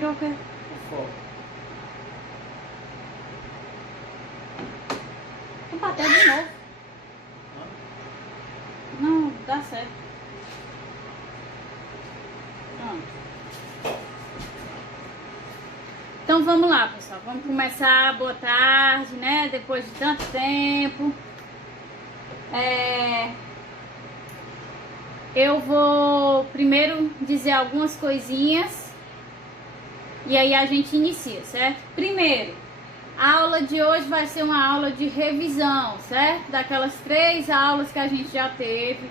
tirou o quê? O foco. Vou bater de novo. Não, dá certo. Pronto. Então vamos lá, pessoal. Vamos começar. Boa tarde, né? Depois de tanto tempo. Eu vou primeiro dizer algumas coisinhas e aí a gente inicia, certo? Primeiro, a aula de hoje vai ser uma aula de revisão, certo? Daquelas 3 aulas que a gente já teve.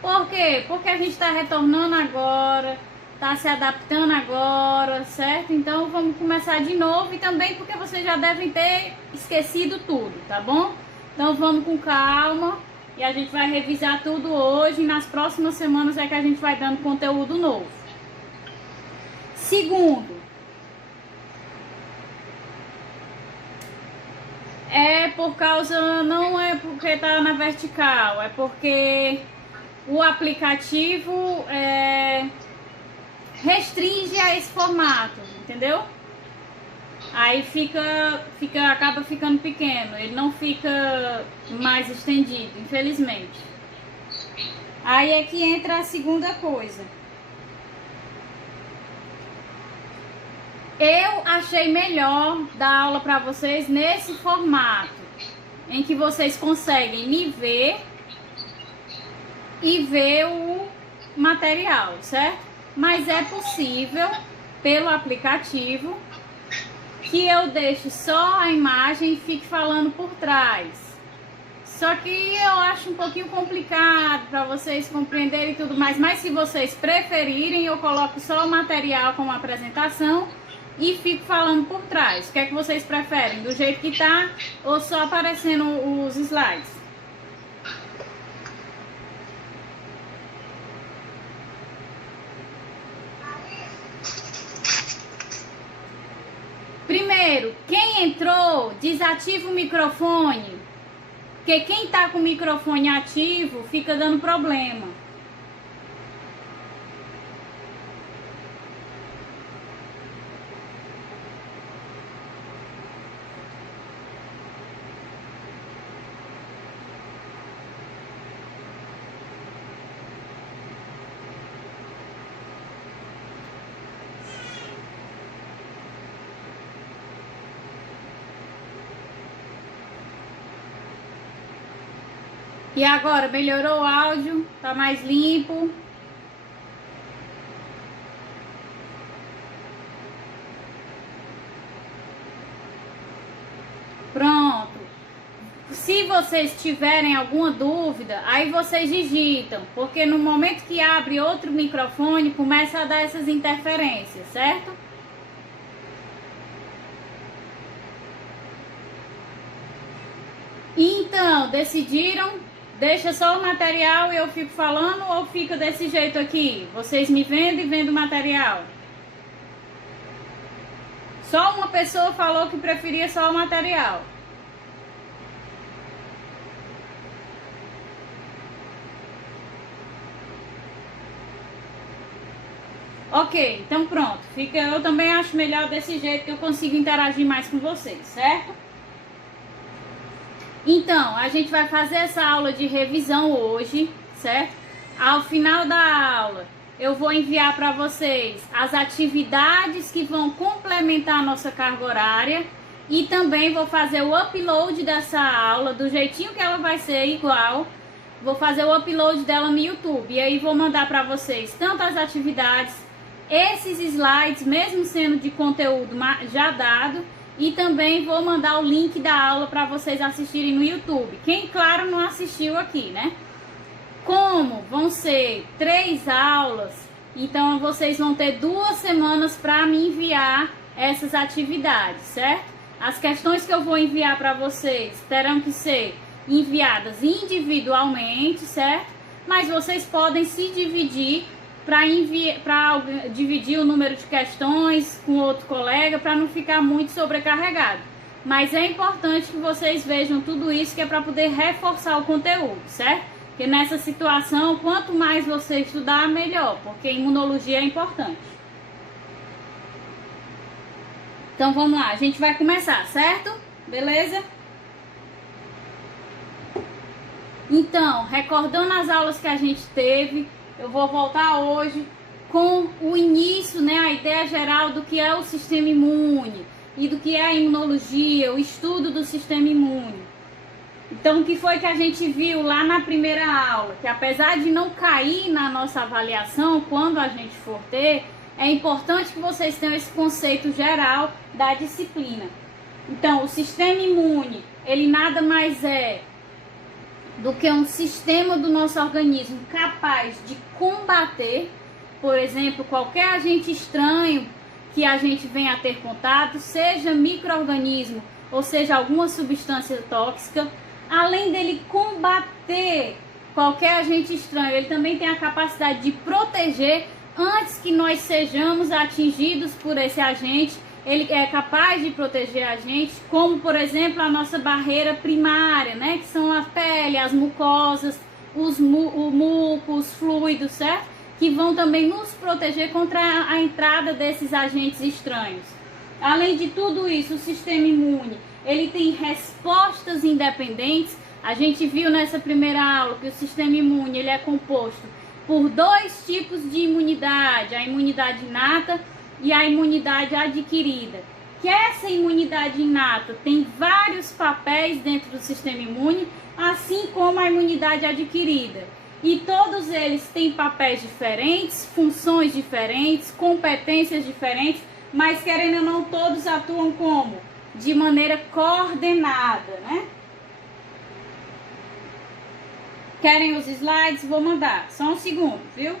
Por quê? Porque a gente está retornando agora, está se adaptando agora, certo? Então vamos começar de novo e também porque vocês já devem ter esquecido tudo, tá bom? Então vamos com calma. E a gente vai revisar tudo hoje. E nas próximas semanas é que a gente vai dando conteúdo novo. Segundo, não é porque tá na vertical, é porque o aplicativo restringe a esse formato, entendeu? Aí acaba ficando pequeno, ele não fica mais estendido, infelizmente. Aí é que entra a segunda coisa. Eu achei melhor dar aula para vocês nesse formato, em que vocês conseguem me ver e ver o material, certo? Mas é possível, pelo aplicativo, que eu deixe só a imagem e fique falando por trás. Só que eu acho um pouquinho complicado para vocês compreenderem tudo mais. Mas se vocês preferirem, eu coloco só o material como apresentação e fico falando por trás. O que é que vocês preferem? Do jeito que tá ou só aparecendo os slides? Primeiro, quem entrou, desativa o microfone, porque quem tá com o microfone ativo fica dando problema. E agora, melhorou o áudio? Tá mais limpo? Pronto. Se vocês tiverem alguma dúvida, aí vocês digitam, porque no momento que abre outro microfone, começa a dar essas interferências, certo? Então, decidiram? Deixa só o material e eu fico falando ou fica desse jeito aqui? Vocês me vendo e vendo o material? Só uma pessoa falou que preferia só o material. Ok, então pronto. Eu também acho melhor desse jeito que eu consigo interagir mais com vocês, certo? Então, a gente vai fazer essa aula de revisão hoje, certo? Ao final da aula, eu vou enviar para vocês as atividades que vão complementar a nossa carga horária e também vou fazer o upload dessa aula do jeitinho que ela vai ser igual. Vou fazer o upload dela no YouTube e aí vou mandar para vocês tanto as atividades, esses slides, mesmo sendo de conteúdo já dado, e também vou mandar o link da aula para vocês assistirem no YouTube. Quem, claro, não assistiu aqui, né? Como vão ser 3 aulas, então vocês vão ter 2 semanas para me enviar essas atividades, certo? As questões que eu vou enviar para vocês terão que ser enviadas individualmente, certo? Mas vocês podem se dividir para dividir o número de questões com outro colega para não ficar muito sobrecarregado. Mas é importante que vocês vejam tudo isso, que é para poder reforçar o conteúdo, certo? Porque nessa situação, quanto mais você estudar, melhor, porque imunologia é importante. Então vamos lá, a gente vai começar, certo? Beleza? Então, recordando as aulas que a gente teve, eu vou voltar hoje com o início, né, a ideia geral do que é o sistema imune e do que é a imunologia, o estudo do sistema imune. Então, o que foi que a gente viu lá na primeira aula? Que apesar de não cair na nossa avaliação, quando a gente for ter, é importante que vocês tenham esse conceito geral da disciplina. Então, o sistema imune, ele nada mais é do que um sistema do nosso organismo capaz de combater, por exemplo, qualquer agente estranho que a gente venha a ter contato, seja micro-organismo ou seja alguma substância tóxica. Além dele combater qualquer agente estranho, ele também tem a capacidade de proteger antes que nós sejamos atingidos por esse agente. Ele é capaz de proteger a gente, como por exemplo a nossa barreira primária, né? Que são a pele, as mucosas, o muco, os fluidos, certo? Que vão também nos proteger contra a entrada desses agentes estranhos. Além de tudo isso, o sistema imune, ele tem respostas independentes. A gente viu nessa primeira aula que o sistema imune, ele é composto por dois tipos de imunidade, a imunidade inata e a imunidade adquirida. Que essa imunidade inata tem vários papéis dentro do sistema imune, assim como a imunidade adquirida. E todos eles têm papéis diferentes, funções diferentes, competências diferentes, mas querendo ou não, todos atuam como? De maneira coordenada, né? Querem os slides? Vou mandar. Só um segundo, viu?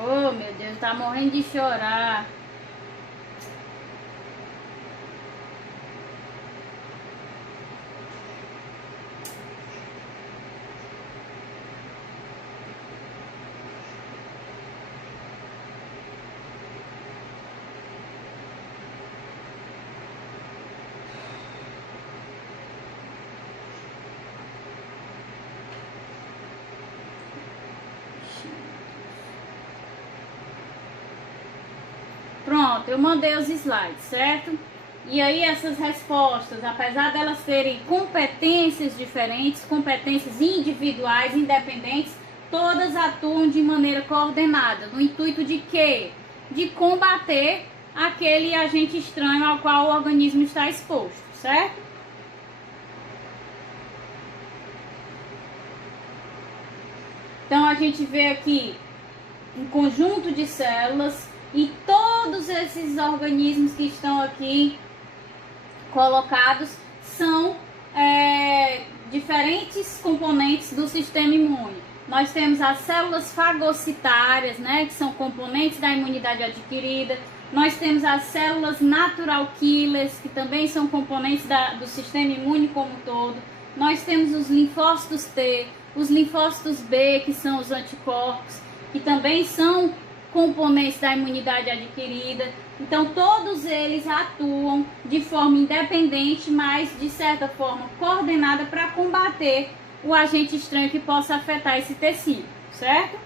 Oh, meu Deus, tá morrendo de chorar. Pronto, eu mandei os slides, certo? E aí essas respostas, apesar delas terem competências diferentes, competências individuais, independentes, todas atuam de maneira coordenada, no intuito de quê? De combater aquele agente estranho ao qual o organismo está exposto, certo? Então a gente vê aqui um conjunto de células e todos esses organismos que estão aqui colocados são diferentes componentes do sistema imune. Nós temos as células fagocitárias, né, que são componentes da imunidade adquirida. Nós temos as células natural killers, que também são componentes do sistema imune como um todo. Nós temos os linfócitos T, os linfócitos B, que são os anticorpos, que também são componentes da imunidade adquirida. Então todos eles atuam de forma independente, mas de certa forma coordenada para combater o agente estranho que possa afetar esse tecido, certo?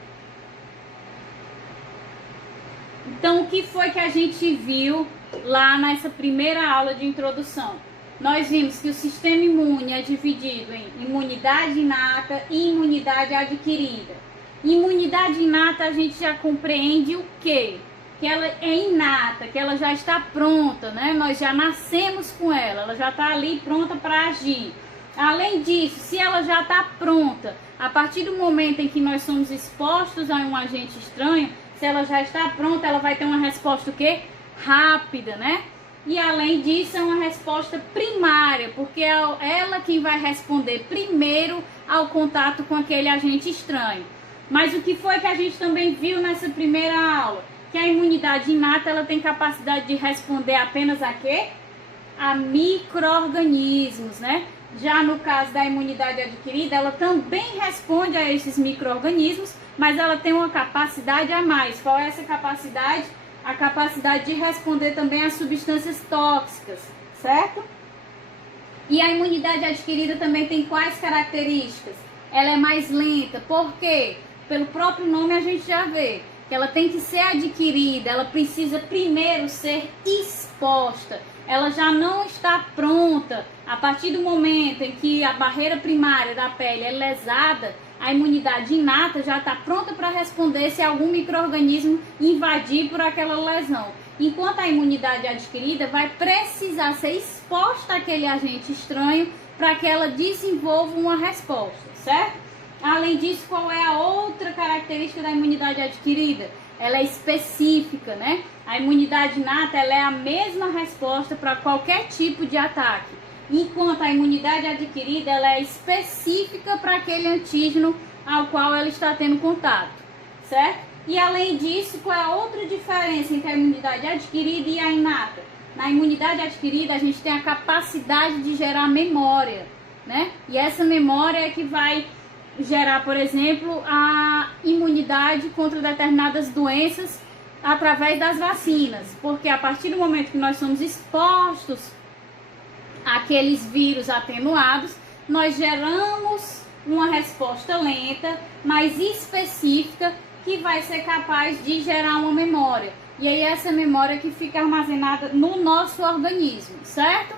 Então o que foi que a gente viu lá nessa primeira aula de introdução? Nós vimos que o sistema imune é dividido em imunidade inata e imunidade adquirida. Imunidade inata a gente já compreende o quê? Que ela é inata, que ela já está pronta, né? Nós já nascemos com ela já está ali pronta para agir. Além disso, se ela já está pronta, a partir do momento em que nós somos expostos a um agente estranho, se ela já está pronta, ela vai ter uma resposta o quê? Rápida, né? E além disso, é uma resposta primária, porque é ela quem vai responder primeiro ao contato com aquele agente estranho. Mas o que foi que a gente também viu nessa primeira aula? que a imunidade inata ela tem capacidade de responder apenas a quê? A micro-organismos, né? Já no caso da imunidade adquirida, ela também responde a esses micro-organismos, mas ela tem uma capacidade a mais. Qual é essa capacidade? A capacidade de responder também às substâncias tóxicas, certo? E a imunidade adquirida também tem quais características? Ela é mais lenta. Por quê? Pelo próprio nome a gente já vê que ela tem que ser adquirida, ela precisa primeiro ser exposta. Ela já não está pronta. A partir do momento em que a barreira primária da pele é lesada, a imunidade inata já está pronta para responder se algum micro-organismo invadir por aquela lesão. Enquanto a imunidade adquirida vai precisar ser exposta àquele agente estranho para que ela desenvolva uma resposta, certo? Além disso, qual é a outra característica da imunidade adquirida? Ela é específica, né? A imunidade inata ela é a mesma resposta para qualquer tipo de ataque, enquanto a imunidade adquirida ela é específica para aquele antígeno ao qual ela está tendo contato, certo? E além disso, qual é a outra diferença entre a imunidade adquirida e a inata? Na imunidade adquirida a gente tem a capacidade de gerar memória, né? E essa memória é que vai gerar, por exemplo, a imunidade contra determinadas doenças através das vacinas, porque a partir do momento que nós somos expostos àqueles vírus atenuados, nós geramos uma resposta lenta, mas específica, que vai ser capaz de gerar uma memória. E aí essa memória que fica armazenada no nosso organismo, certo?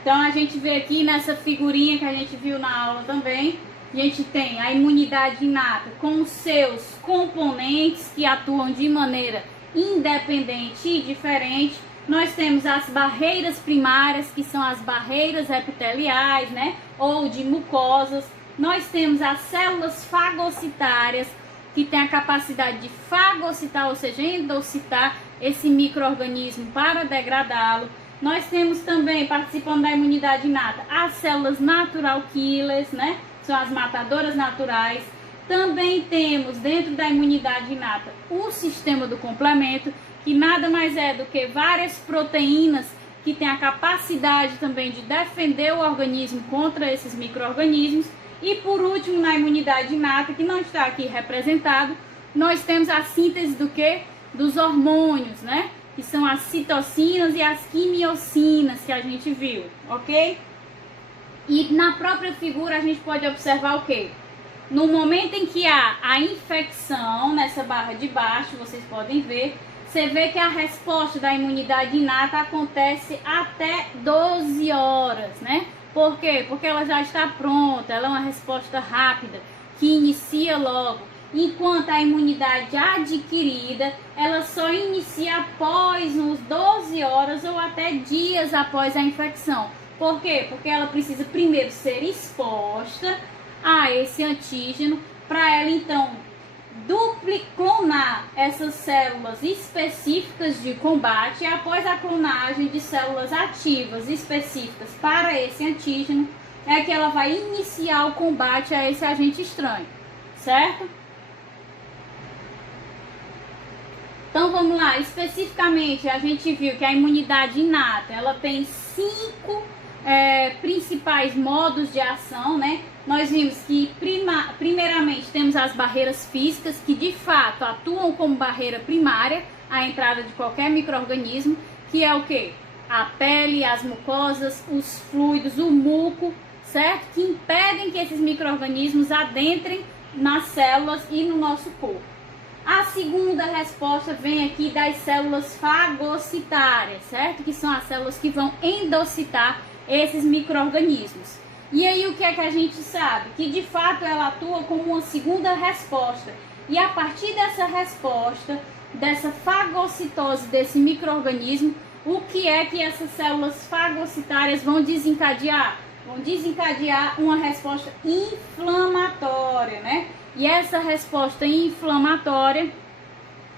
Então a gente vê aqui nessa figurinha que a gente viu na aula também, a gente tem a imunidade inata com os seus componentes que atuam de maneira independente e diferente. Nós temos as barreiras primárias, que são as barreiras epiteliais, né, ou de mucosas. Nós temos as células fagocitárias, que tem a capacidade de fagocitar, ou seja, endocitar esse micro-organismo para degradá-lo. Nós temos também, participando da imunidade inata, as células natural killers, né? São as matadoras naturais. Também temos, dentro da imunidade inata, o sistema do complemento, que nada mais é do que várias proteínas que têm a capacidade também de defender o organismo contra esses micro-organismos. E por último, na imunidade inata, que não está aqui representado, nós temos a síntese do quê? Dos hormônios, né? Que são as citocinas e as quimiocinas que a gente viu, ok? E na própria figura a gente pode observar o quê? No momento em que há a infecção, nessa barra de baixo, vocês podem ver, você vê que a resposta da imunidade inata acontece até 12 horas, né? Por quê? Porque ela já está pronta, ela é uma resposta rápida, que inicia logo. Enquanto a imunidade adquirida, ela só inicia após uns 12 horas ou até dias após a infecção. Por quê? Porque ela precisa primeiro ser exposta a esse antígeno, para ela então clonar essas células específicas de combate, e após a clonagem de células ativas específicas para esse antígeno, é que ela vai iniciar o combate a esse agente estranho, certo? Então vamos lá, especificamente a gente viu que a imunidade inata, ela tem 5 principais modos de ação, né? Nós vimos que primeiramente temos as barreiras físicas, que de fato atuam como barreira primária à entrada de qualquer micro-organismo, que é o quê? A pele, as mucosas, os fluidos, o muco, certo? Que impedem que esses micro-organismos adentrem nas células e no nosso corpo. A segunda resposta vem aqui das células fagocitárias, certo? Que são as células que vão endocitar esses micro-organismos. E aí o que é que a gente sabe? Que de fato ela atua como uma segunda resposta. E a partir dessa resposta, dessa fagocitose desse micro-organismo, o que é que essas células fagocitárias vão desencadear? Vão desencadear uma resposta inflamatória, né? E essa resposta inflamatória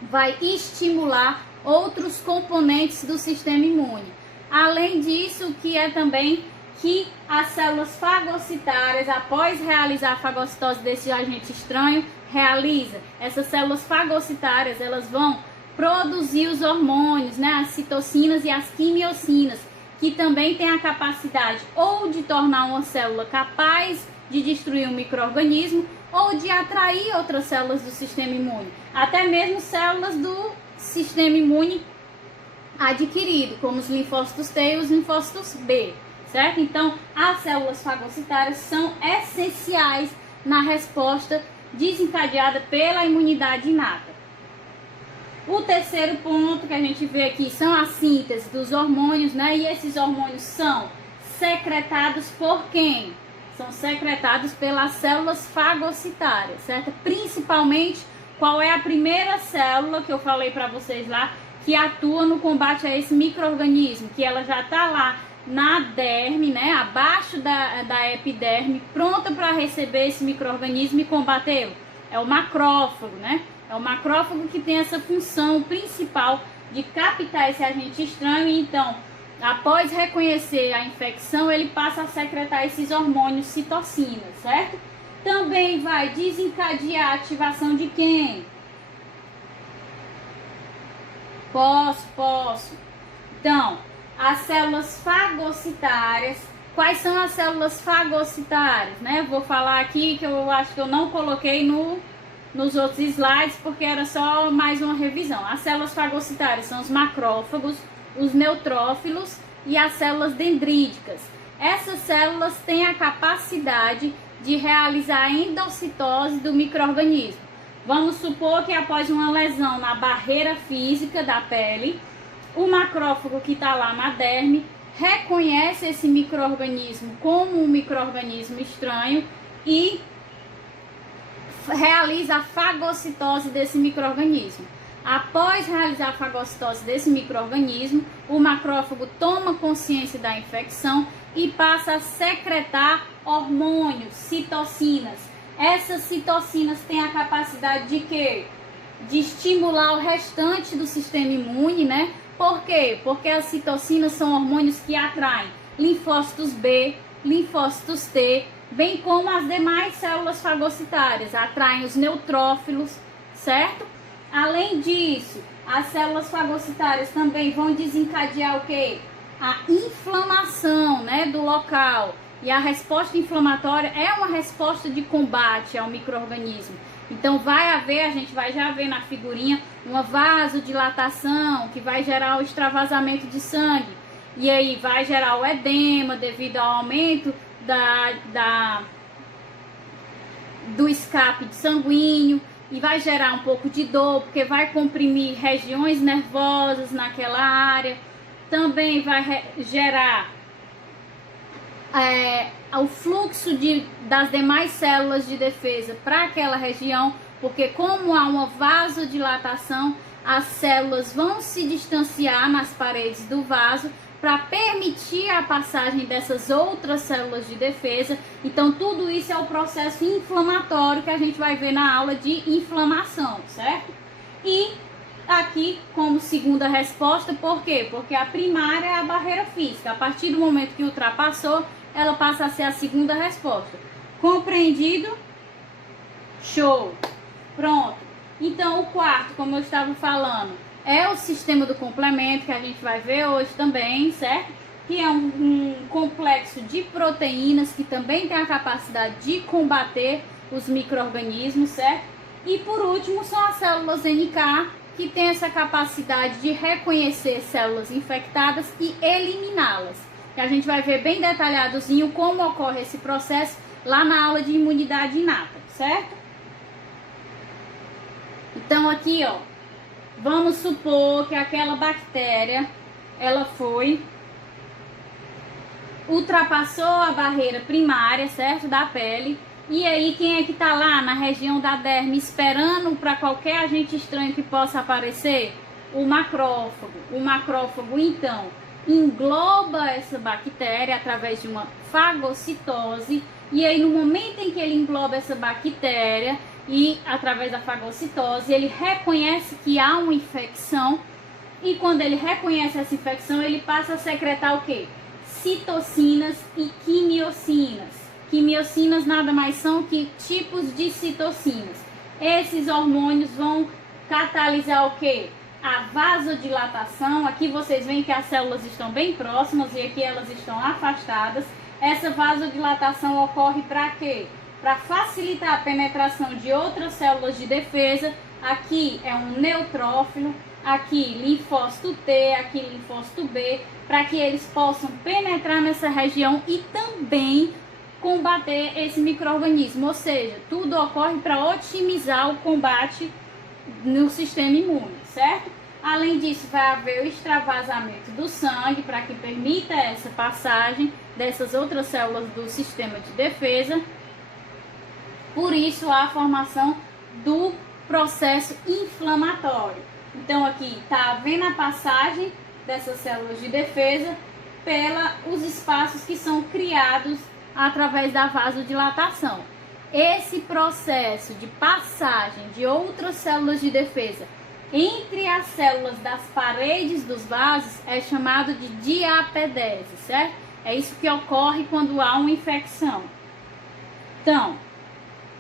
vai estimular outros componentes do sistema imune. Além disso, o que é também que as células fagocitárias, após realizar a fagocitose desse agente estranho, realiza? Essas células fagocitárias, elas vão produzir os hormônios, né, as citocinas e as quimiocinas, que também têm a capacidade ou de tornar uma célula capaz de destruir um micro-organismo ou de atrair outras células do sistema imune, até mesmo células do sistema imune adquirido, como os linfócitos T e os linfócitos B, certo? Então, as células fagocitárias são essenciais na resposta desencadeada pela imunidade inata. O terceiro ponto que a gente vê aqui são a síntese dos hormônios, né? E esses hormônios são secretados por quem? São secretados pelas células fagocitárias, certo? Principalmente, qual é a primeira célula que eu falei para vocês lá, que atua no combate a esse micro-organismo, que ela já está lá na derme, né? Abaixo da epiderme, pronta para receber esse micro-organismo e combatê-lo. É o macrófago, né? É o macrófago que tem essa função principal de captar esse agente estranho. Então, após reconhecer a infecção, ele passa a secretar esses hormônios citocinas, certo? Também vai desencadear a ativação de quem? Posso. Então, as células fagocitárias. Quais são as células fagocitárias, né? Vou falar aqui que eu acho que eu não coloquei nos outros slides, porque era só mais uma revisão. As células fagocitárias são os macrófagos, os neutrófilos e as células dendríticas. Essas células têm a capacidade de realizar a endocitose do micro-organismo. Vamos supor que após uma lesão na barreira física da pele, o macrófago que está lá na derme reconhece esse micro-organismo como um micro-organismo estranho e realiza a fagocitose desse micro-organismo. Após realizar a fagocitose desse micro-organismo, o macrófago toma consciência da infecção e passa a secretar hormônios, citocinas. Essas citocinas têm a capacidade de quê? De estimular o restante do sistema imune, né? Por quê? Porque as citocinas são hormônios que atraem linfócitos B, linfócitos T, bem como as demais células fagocitárias, atraem os neutrófilos, certo? Além disso, as células fagocitárias também vão desencadear o quê? A inflamação, né, do local. E a resposta inflamatória é uma resposta de combate ao micro-organismo. Então vai haver, a gente vai já ver na figurinha, uma vasodilatação que vai gerar o extravasamento de sangue. E aí vai gerar o edema devido ao aumento do escape de sanguíneo, e vai gerar um pouco de dor, porque vai comprimir regiões nervosas naquela área. Também vai gerar o fluxo das demais células de defesa para aquela região, porque como há uma vasodilatação, as células vão se distanciar nas paredes do vaso para permitir a passagem dessas outras células de defesa. Então tudo isso é o processo inflamatório que a gente vai ver na aula de inflamação, certo? E aqui como segunda resposta, por quê? Porque a primária é a barreira física. A partir do momento que ultrapassou, ela passa a ser a segunda resposta. Compreendido? Show! Pronto. Então o quarto, como eu estava falando, é o sistema do complemento, que a gente vai ver hoje também, certo? Que é um complexo de proteínas que também tem a capacidade de combater os micro-organismos, certo? E por último são as células NK, que tem essa capacidade de reconhecer células infectadas e eliminá-las. E a gente vai ver bem detalhadozinho como ocorre esse processo lá na aula de imunidade inata, certo? Então aqui, ó, vamos supor que aquela bactéria, ela ultrapassou a barreira primária, certo, da pele. E aí quem é que tá lá na região da derme esperando para qualquer agente estranho que possa aparecer? O macrófago. O macrófago, então, engloba essa bactéria através de uma fagocitose. E aí no momento em que ele engloba essa bactéria e através da fagocitose, ele reconhece que há uma infecção. E quando ele reconhece essa infecção, ele passa a secretar o quê? citocinas e quimiocinas. Quimiocinas nada mais são que tipos de citocinas. Esses hormônios vão catalisar o quê? A vasodilatação. Aqui vocês veem que as células estão bem próximas e aqui elas estão afastadas. Essa vasodilatação ocorre para quê? Para facilitar a penetração de outras células de defesa. Aqui é um neutrófilo, aqui linfócito T, aqui linfócito B, para que eles possam penetrar nessa região e também combater esse micro-organismo. Ou seja, tudo ocorre para otimizar o combate no sistema imune, certo? Além disso, vai haver o extravasamento do sangue para que permita essa passagem dessas outras células do sistema de defesa. Por isso, há a formação do processo inflamatório. Então, aqui está havendo a passagem dessas células de defesa pelos espaços que são criados através da vasodilatação. Esse processo de passagem de outras células de defesa entre as células das paredes dos vasos é chamado de diapedese, certo? É isso que ocorre quando há uma infecção. Então,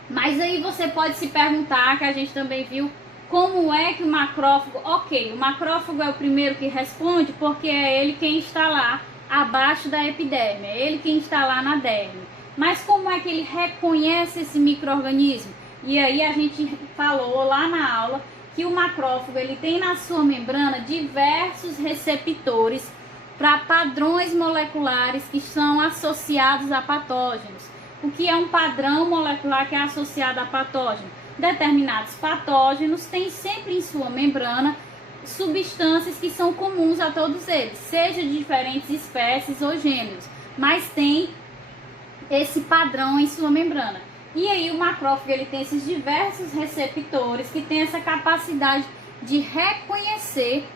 mas aí você pode se perguntar, que a gente também viu, como é que o macrófago... Ok, o macrófago é o primeiro que responde porque é ele quem está lá abaixo da epiderme, é ele quem está lá na derme. Mas como é que ele reconhece esse micro-organismo? E aí a gente falou lá na aula que o macrófago ele tem na sua membrana diversos receptores para padrões moleculares que são associados a patógenos. O que é um padrão molecular que é associado a patógeno? Determinados patógenos têm sempre em sua membrana substâncias que são comuns a todos eles, seja de diferentes espécies ou gêneros, mas tem esse padrão em sua membrana. E aí o macrófago ele tem esses diversos receptores que tem essa capacidade de reconhecer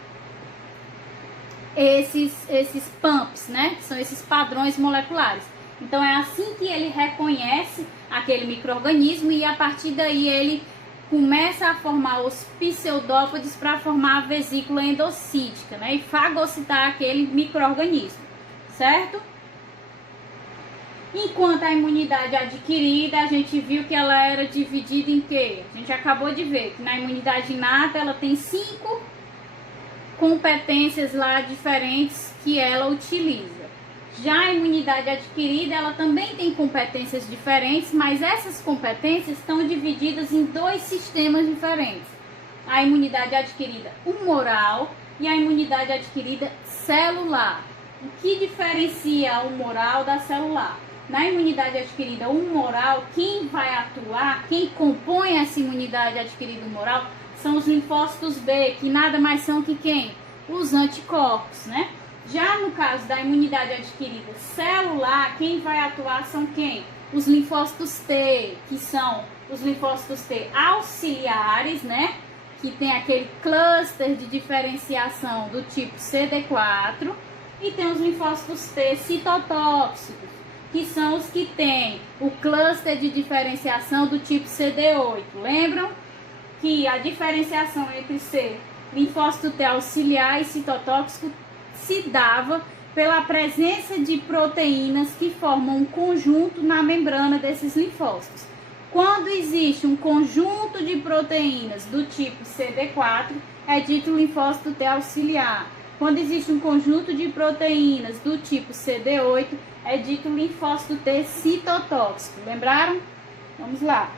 esses pumps, né? Que são esses padrões moleculares. Então é assim que ele reconhece aquele micro-organismo e a partir daí ele começa a formar os pseudópodes para formar a vesícula endocítica, né? E fagocitar aquele micro-organismo, certo? Enquanto a imunidade adquirida, a gente viu que ela era dividida em quê? A gente acabou de ver que na imunidade inata ela tem 5 competências lá diferentes que ela utiliza. Já a imunidade adquirida, ela também tem competências diferentes, mas essas competências estão divididas em 2 sistemas diferentes. A imunidade adquirida humoral e a imunidade adquirida celular. O que diferencia a humoral da celular? Na imunidade adquirida humoral, quem vai atuar, quem compõe essa imunidade adquirida humoral são os linfócitos B, que nada mais são que quem? Os anticorpos, né? Já no caso da imunidade adquirida celular, quem vai atuar são quem? Os linfócitos T, que são os linfócitos T auxiliares, né? Que tem aquele cluster de diferenciação do tipo CD4, e tem os linfócitos T citotóxicos, que são os que têm o cluster de diferenciação do tipo CD8. Lembram que a diferenciação entre ser linfócito T auxiliar e citotóxico se dava pela presença de proteínas que formam um conjunto na membrana desses linfócitos. Quando existe um conjunto de proteínas do tipo CD4, é dito linfócito T auxiliar. Quando existe um conjunto de proteínas do tipo CD8, é dito linfócito T citotóxico. Lembraram? Vamos lá.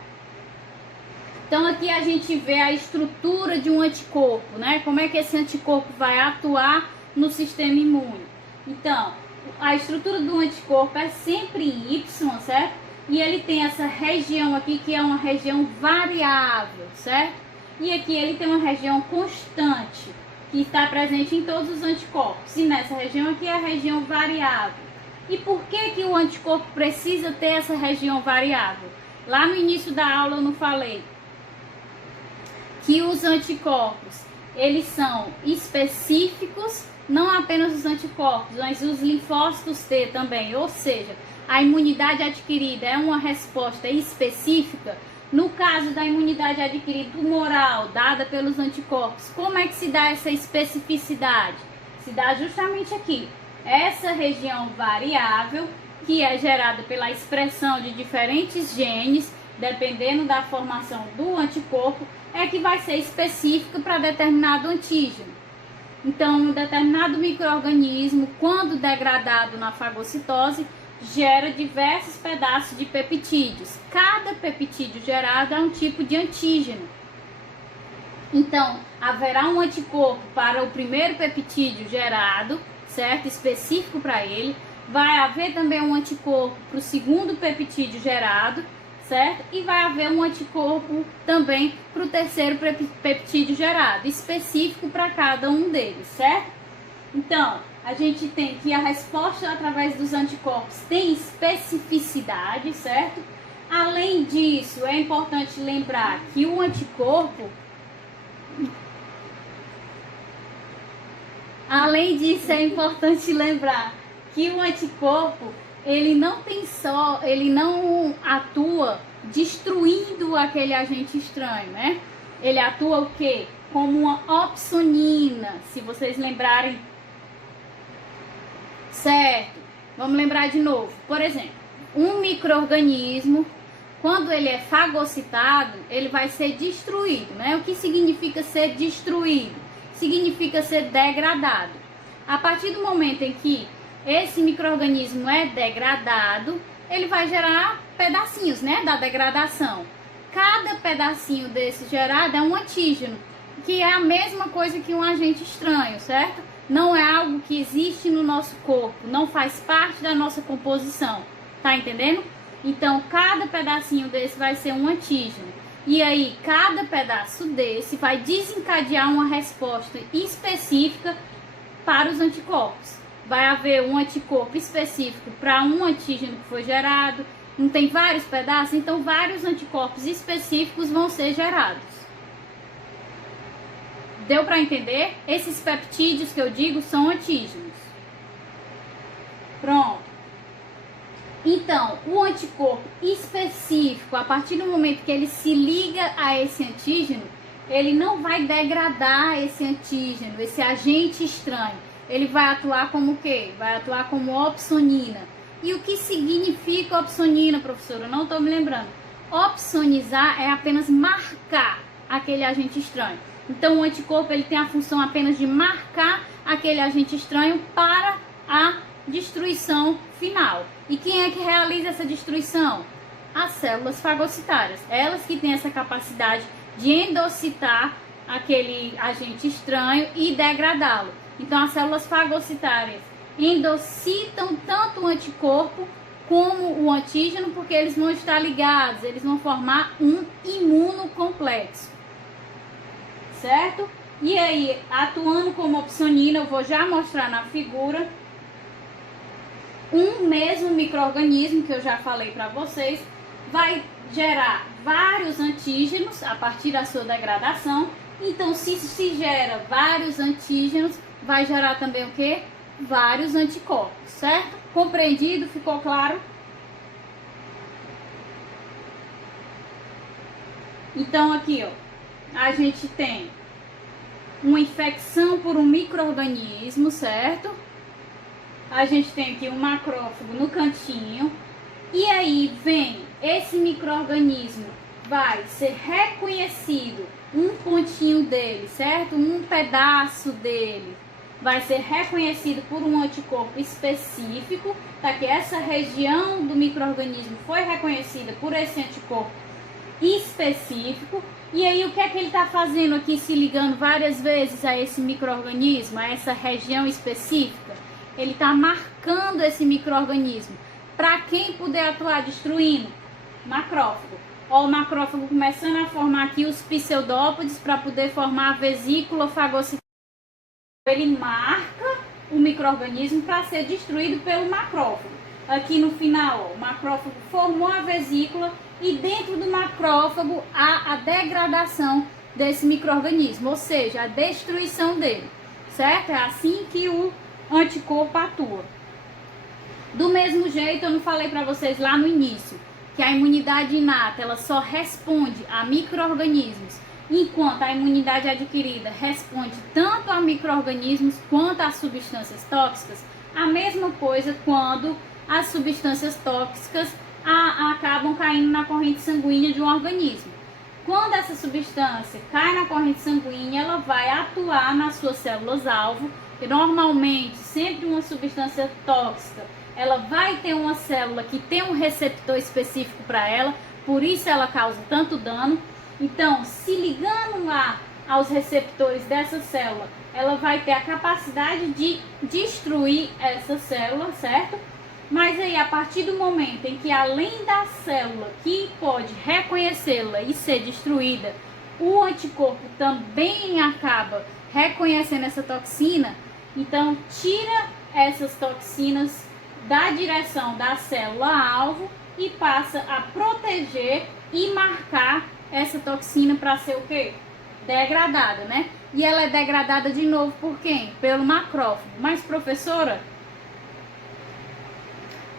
Então aqui a gente vê a estrutura de um anticorpo, né? Como é que esse anticorpo vai atuar no sistema imune. Então, a estrutura do anticorpo é sempre em Y, certo? E ele tem essa região aqui que é uma região variável, certo? E aqui ele tem uma região constante, que está presente em todos os anticorpos. E nessa região aqui é a região variável. E por que o anticorpo precisa ter essa região variável? Lá no início da aula eu não falei que os anticorpos, eles são específicos, não apenas os anticorpos, mas os linfócitos T também. Ou seja, a imunidade adquirida é uma resposta específica. No caso da imunidade adquirida humoral, dada pelos anticorpos, como é que se dá essa especificidade? Se dá justamente aqui, essa região variável, que é gerada pela expressão de diferentes genes, dependendo da formação do anticorpo, é que vai ser específica para determinado antígeno. Então, um determinado micro-organismo, quando degradado na fagocitose, gera diversos pedaços de peptídeos. Cada peptídeo gerado é um tipo de antígeno. Então, haverá um anticorpo para o primeiro peptídeo gerado, certo? Específico para ele. Vai haver também um anticorpo para o segundo peptídeo gerado, certo? E vai haver um anticorpo também para o terceiro peptídeo gerado, específico para cada um deles, certo? Então, a gente tem que a resposta através dos anticorpos tem especificidade, certo? Além disso, é importante lembrar que o anticorpo, ele não atua destruindo aquele agente estranho, né? Ele atua o quê? Como uma opsonina, se vocês lembrarem, certo? Vamos lembrar de novo. Por exemplo, um micro-organismo, quando ele é fagocitado, ele vai ser destruído, né? O que significa ser destruído? Significa ser degradado. A partir do momento em que esse micro-organismo é degradado, ele vai gerar pedacinhos, né, da degradação. Cada pedacinho desse gerado é um antígeno, que é a mesma coisa que um agente estranho, certo? Não é algo que existe no nosso corpo, não faz parte da nossa composição, tá entendendo? Então, cada pedacinho desse vai ser um antígeno. E aí, cada pedaço desse vai desencadear uma resposta específica para os anticorpos. Vai haver um anticorpo específico para um antígeno que foi gerado. Não tem vários pedaços? Então, vários anticorpos específicos vão ser gerados. Deu para entender? Esses peptídeos que eu digo são antígenos. Pronto. Então, o anticorpo específico, a partir do momento que ele se liga a esse antígeno, ele não vai degradar esse antígeno, esse agente estranho. Ele vai atuar como o quê? Vai atuar como opsonina. E o que significa opsonina, professora? Eu não estou me lembrando. Opsonizar é apenas marcar aquele agente estranho. Então, o anticorpo ele tem a função apenas de marcar aquele agente estranho para a destruição final. E quem é que realiza essa destruição? As células fagocitárias. Elas que têm essa capacidade de endocitar aquele agente estranho e degradá-lo. Então, as células fagocitárias endocitam tanto o anticorpo como o antígeno, porque eles vão estar ligados, eles vão formar um imunocomplexo, certo? E aí, atuando como opsonina, eu vou já mostrar na figura, um mesmo micro-organismo que eu já falei para vocês, vai gerar vários antígenos a partir da sua degradação. Então, se gera vários antígenos, vai gerar também o quê? Vários anticorpos, certo? Compreendido? Ficou claro? Então, aqui, ó, a gente tem uma infecção por um micro-organismo, certo? A gente tem aqui um macrófago no cantinho. E aí vem esse micro-organismo, vai ser reconhecido, um pontinho dele, certo? Um pedaço dele vai ser reconhecido por um anticorpo específico, tá? Que essa região do micro-organismo foi reconhecida por esse anticorpo específico. E aí o que é que ele está fazendo aqui, se ligando várias vezes a esse micro-organismo, a essa região específica? Ele está marcando esse micro-organismo. Para quem puder atuar destruindo? Macrófago. Ó, o macrófago começando a formar aqui os pseudópodes para poder formar a vesícula fagocitária. Ele marca o micro-organismo para ser destruído pelo macrófago. Aqui no final, ó, o macrófago formou a vesícula e dentro do macrófago há a degradação desse micro-organismo, ou seja, a destruição dele, certo? É assim que o anticorpo atua. Do mesmo jeito, eu não falei para vocês lá no início que a imunidade inata ela só responde a micro-organismos, enquanto a imunidade adquirida responde tanto a micro-organismos quanto a substâncias tóxicas. A mesma coisa quando as substâncias tóxicas acabam caindo na corrente sanguínea de um organismo. Quando essa substância cai na corrente sanguínea, ela vai atuar nas suas células-alvo, e normalmente, sempre uma substância tóxica, ela vai ter uma célula que tem um receptor específico para ela, por isso ela causa tanto dano. Então, se ligando lá aos receptores dessa célula, ela vai ter a capacidade de destruir essa célula, certo? Mas aí, a partir do momento em que, além da célula que pode reconhecê-la e ser destruída, o anticorpo também acaba reconhecendo essa toxina, então tira essas toxinas da direção da célula-alvo e passa a proteger e marcar essa toxina para ser o quê? Degradada, né? E ela é degradada de novo por quem? Pelo macrófago. Mas, professora,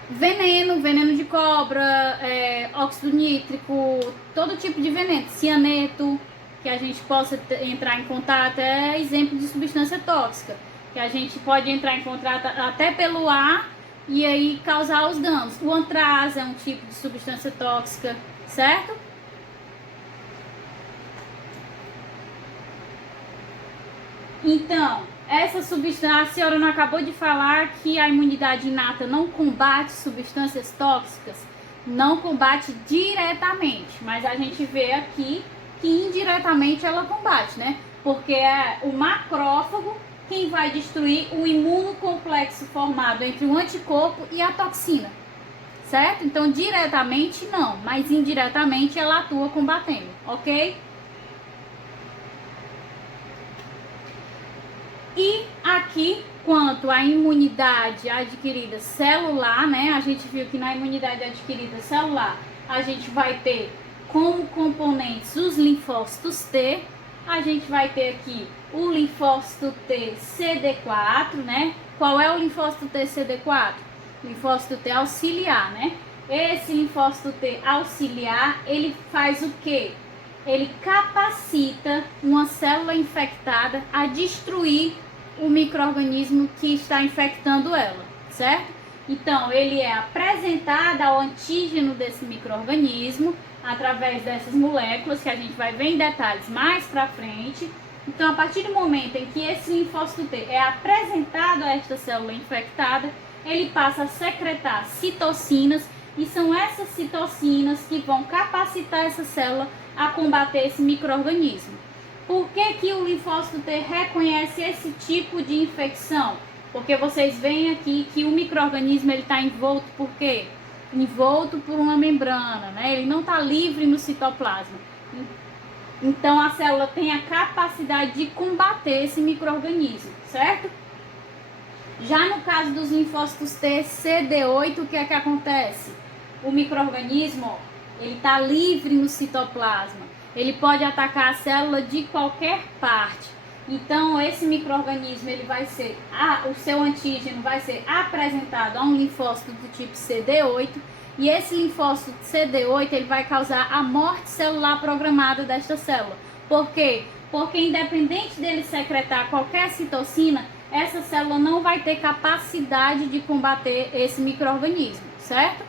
veneno de cobra, óxido nítrico, todo tipo de veneno, cianeto, que a gente possa entrar em contato, é exemplo de substância tóxica, que a gente pode entrar em contato até pelo ar e aí causar os danos. O antraz é um tipo de substância tóxica, certo? Então, essa substância, a senhora não acabou de falar que a imunidade inata não combate substâncias tóxicas? Não combate diretamente, mas a gente vê aqui que indiretamente ela combate, né? Porque é o macrófago quem vai destruir o imunocomplexo formado entre o anticorpo e a toxina, certo? Então, diretamente não, mas indiretamente ela atua combatendo, ok? E aqui, quanto à imunidade adquirida celular, né? A gente viu que na imunidade adquirida celular, a gente vai ter como componentes os linfócitos T. A gente vai ter aqui o linfócito T CD4, né? Qual é o linfócito T CD4? Linfócito T auxiliar, né? Esse linfócito T auxiliar, ele faz o quê? Ele capacita uma célula infectada a destruir o micro-organismo que está infectando ela, certo? Então, ele é apresentado ao antígeno desse micro-organismo através dessas moléculas que a gente vai ver em detalhes mais pra frente. Então, a partir do momento em que esse linfócito T é apresentado a esta célula infectada, ele passa a secretar citocinas, e são essas citocinas que vão capacitar essa célula a combater esse micro-organismo. Por que que o linfócito T reconhece esse tipo de infecção? Porque vocês veem aqui que o micro-organismo está envolto por quê? Envolto por uma membrana, né? Ele não está livre no citoplasma. Então a célula tem a capacidade de combater esse micro-organismo, certo? Já no caso dos linfócitos T CD8, o que é que acontece? O micro-organismo, ele está livre no citoplasma. Ele pode atacar a célula de qualquer parte. Então, esse micro-organismo, ele vai ser, o seu antígeno vai ser apresentado a um linfócito do tipo CD8. E esse linfócito CD8, ele vai causar a morte celular programada desta célula. Por quê? Porque independente dele secretar qualquer citocina, essa célula não vai ter capacidade de combater esse micro-organismo, certo?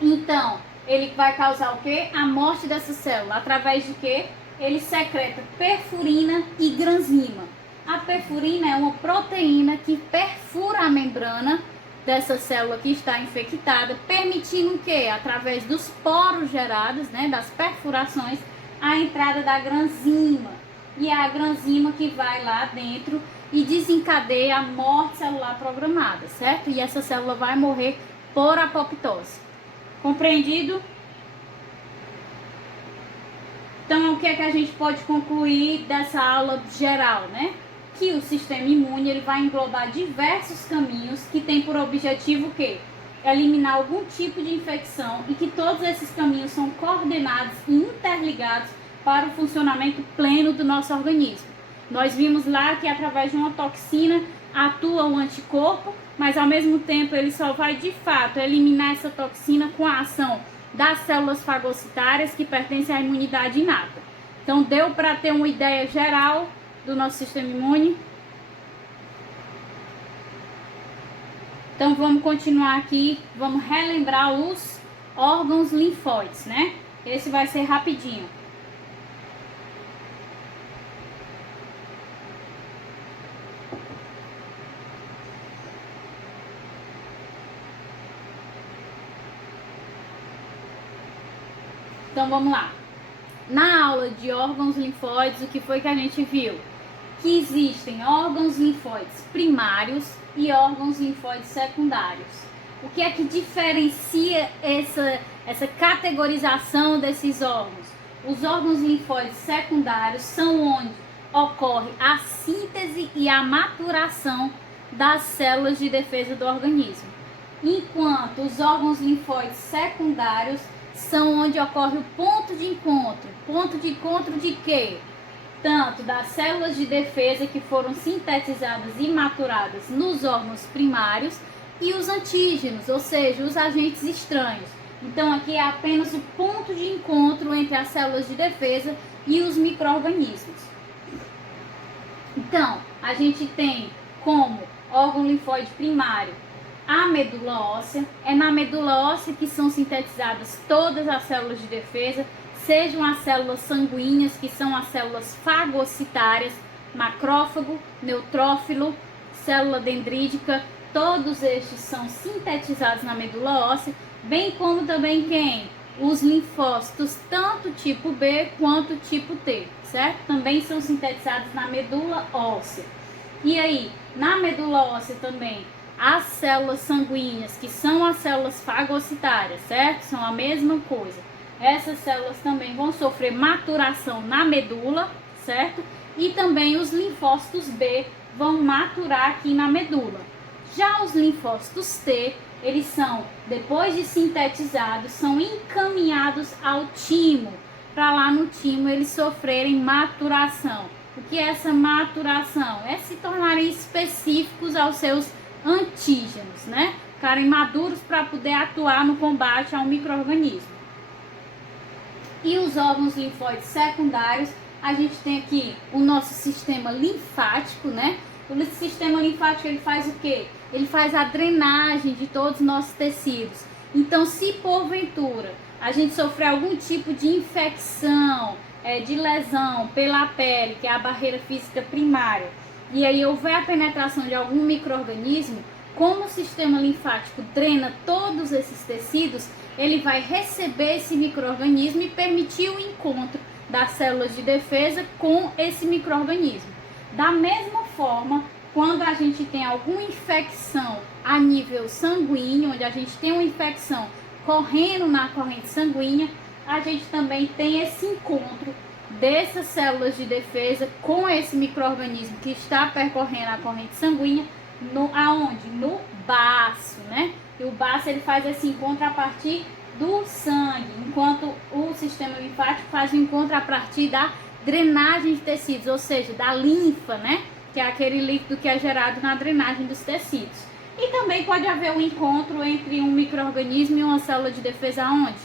Então, ele vai causar o quê? A morte dessa célula. Através de quê? Ele secreta perfurina e granzima. A perfurina é uma proteína que perfura a membrana dessa célula que está infectada, permitindo o quê? Através dos poros gerados, né, das perfurações, a entrada da granzima. E é a granzima que vai lá dentro e desencadeia a morte celular programada, certo? E essa célula vai morrer por apoptose. Compreendido? Então, o que é que a gente pode concluir dessa aula geral, né? Que o sistema imune, ele vai englobar diversos caminhos que tem por objetivo o quê? Eliminar algum tipo de infecção, e que todos esses caminhos são coordenados e interligados para o funcionamento pleno do nosso organismo. Nós vimos lá que através de uma toxina atua o anticorpo, mas ao mesmo tempo ele só vai de fato eliminar essa toxina com a ação das células fagocitárias que pertencem à imunidade inata. Então deu para ter uma ideia geral do nosso sistema imune? Então vamos continuar aqui, vamos relembrar os órgãos linfóides, né? Esse vai ser rapidinho. Então vamos lá. Na aula de órgãos linfóides, o que foi que a gente viu? Que existem órgãos linfóides primários e órgãos linfóides secundários. O que é que diferencia essa categorização desses órgãos? Os órgãos linfóides secundários são onde ocorre a síntese e a maturação das células de defesa do organismo, enquanto os órgãos linfóides secundários são onde ocorre o ponto de encontro. Ponto de encontro de quê? Tanto das células de defesa que foram sintetizadas e maturadas nos órgãos primários e os antígenos, ou seja, os agentes estranhos. Então aqui é apenas o ponto de encontro entre as células de defesa e os micro-organismos. Então, a gente tem como órgão linfóide primário a medula óssea. É na medula óssea que são sintetizadas todas as células de defesa, sejam as células sanguíneas, que são as células fagocitárias, macrófago, neutrófilo, célula dendrítica, todos estes são sintetizados na medula óssea, bem como também quem? Os linfócitos, tanto tipo B quanto tipo T, certo? Também são sintetizados na medula óssea. E aí, na medula óssea também, as células sanguíneas, que são as células fagocitárias, certo? São a mesma coisa. Essas células também vão sofrer maturação na medula, certo? E também os linfócitos B vão maturar aqui na medula. Já os linfócitos T, eles são, depois de sintetizados, são encaminhados ao timo, para lá no timo eles sofrerem maturação. O que é essa maturação? É se tornarem específicos aos seus antígenos, né? Ficarem maduros para poder atuar no combate ao micro-organismo. E os órgãos linfóides secundários, a gente tem aqui o nosso sistema linfático, né? O sistema linfático, ele faz o quê? Ele faz a drenagem de todos os nossos tecidos. Então, se porventura a gente sofrer algum tipo de infecção, de lesão pela pele, que é a barreira física primária, e aí houver a penetração de algum micro-organismo, como o sistema linfático drena todos esses tecidos, ele vai receber esse micro-organismo e permitir o encontro das células de defesa com esse micro-organismo. Da mesma forma, quando a gente tem alguma infecção a nível sanguíneo, onde a gente tem uma infecção correndo na corrente sanguínea, a gente também tem esse encontro dessas células de defesa com esse micro-organismo que está percorrendo a corrente sanguínea, aonde? No baço, né? E o baço, ele faz esse encontro a partir do sangue, enquanto o sistema linfático faz o encontro a partir da drenagem de tecidos, ou seja, da linfa, né? Que é aquele líquido que é gerado na drenagem dos tecidos. E também pode haver um encontro entre um micro-organismo e uma célula de defesa aonde?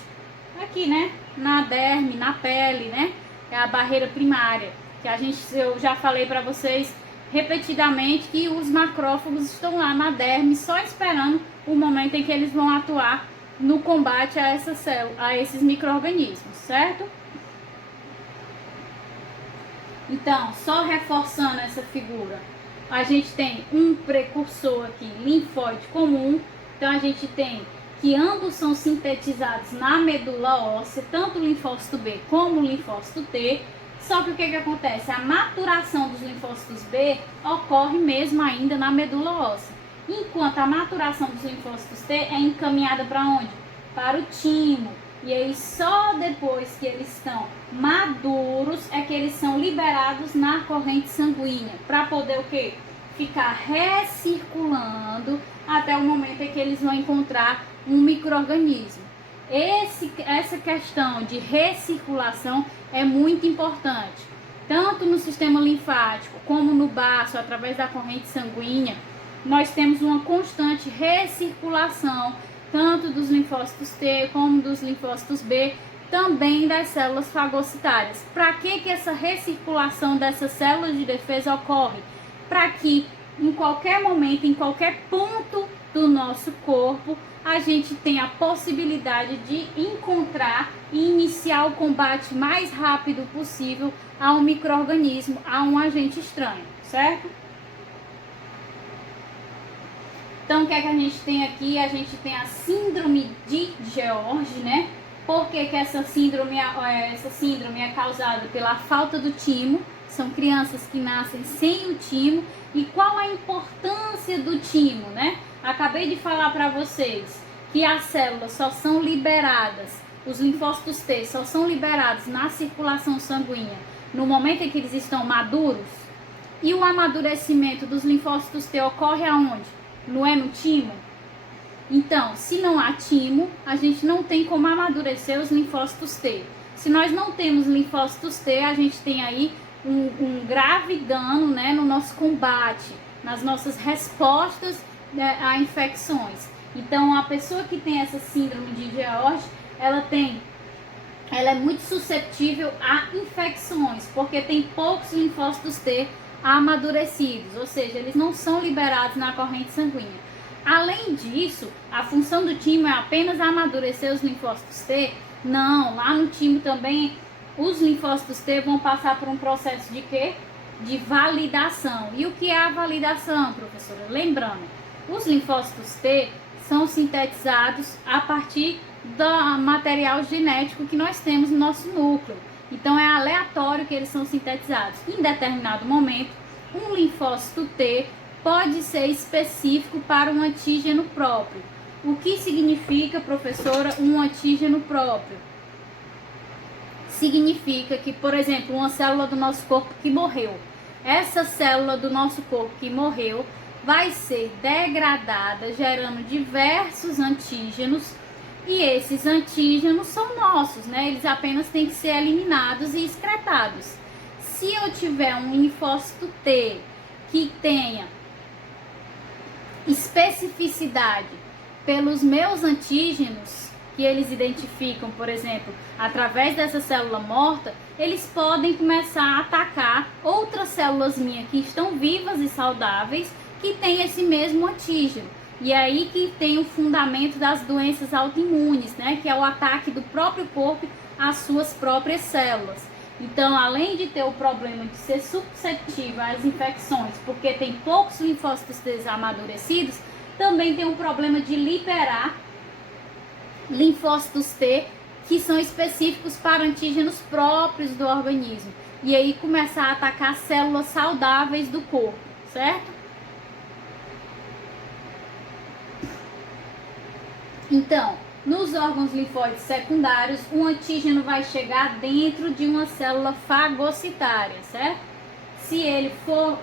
Aqui, né? Na derme, na pele, né? É a barreira primária, que eu já falei para vocês repetidamente que os macrófagos estão lá na derme só esperando o momento em que eles vão atuar no combate a esses micro-organismos, certo? Então, só reforçando essa figura, a gente tem um precursor aqui, linfóide comum. Então, a gente tem que ambos são sintetizados na medula óssea, tanto o linfócito B como o linfócito T. Só que o que acontece? A maturação dos linfócitos B ocorre mesmo ainda na medula óssea, enquanto a maturação dos linfócitos T é encaminhada para onde? Para o timo. E aí só depois que eles estão maduros é que eles são liberados na corrente sanguínea, para poder o quê? Ficar recirculando até o momento em que eles vão encontrar um micro-organismo. Essa questão de recirculação é muito importante, tanto no sistema linfático como no baço, através da corrente sanguínea. Nós temos uma constante recirculação, tanto dos linfócitos T como dos linfócitos B, também das células fagocitárias. Para que essa recirculação dessas células de defesa ocorre? Para que em qualquer momento, em qualquer ponto do nosso corpo, a gente tem a possibilidade de encontrar e iniciar o combate mais rápido possível a um micro-organismo, a um agente estranho, certo? Então, o que é que a gente tem aqui? A gente tem a síndrome de George, né? Por que que essa síndrome é causada pela falta do timo? São crianças que nascem sem o timo. E qual a importância do timo, né? Acabei de falar para vocês que as células só são liberadas, os linfócitos T só são liberados na circulação sanguínea no momento em que eles estão maduros. E o amadurecimento dos linfócitos T ocorre aonde? Não é no timo? Então, se não há timo, a gente não tem como amadurecer os linfócitos T. Se nós não temos linfócitos T, a gente tem aí um grave dano, né, no nosso combate, nas nossas respostas, né, a infecções. Então, a pessoa que tem essa síndrome de George, ela é muito suscetível a infecções, porque tem poucos linfócitos T amadurecidos, ou seja, eles não são liberados na corrente sanguínea. Além disso, a função do timo é apenas amadurecer os linfócitos T? Não, lá no timo também os linfócitos T vão passar por um processo de quê? De validação. E o que é a validação, professora? Lembrando, os linfócitos T são sintetizados a partir do material genético que nós temos no nosso núcleo. Então é aleatório que eles são sintetizados. Em determinado momento, um linfócito T pode ser específico para um antígeno próprio. O que significa, professora, um antígeno próprio? Significa que, por exemplo, uma célula do nosso corpo que morreu, essa célula do nosso corpo que morreu vai ser degradada, gerando diversos antígenos, e esses antígenos são nossos, né? Eles apenas têm que ser eliminados e excretados. Se eu tiver um linfócito T que tenha especificidade pelos meus antígenos, que eles identificam, por exemplo, através dessa célula morta, eles podem começar a atacar outras células minhas que estão vivas e saudáveis, que têm esse mesmo antígeno. E aí que tem o fundamento das doenças autoimunes, né? Que é o ataque do próprio corpo às suas próprias células. Então, além de ter o problema de ser suscetível às infecções, porque tem poucos linfócitos T amadurecidos, também tem um problema de liberar linfócitos T que são específicos para antígenos próprios do organismo. E aí começar a atacar células saudáveis do corpo, certo? Então, nos órgãos linfóides secundários, o antígeno vai chegar dentro de uma célula fagocitária, certo? Se ele for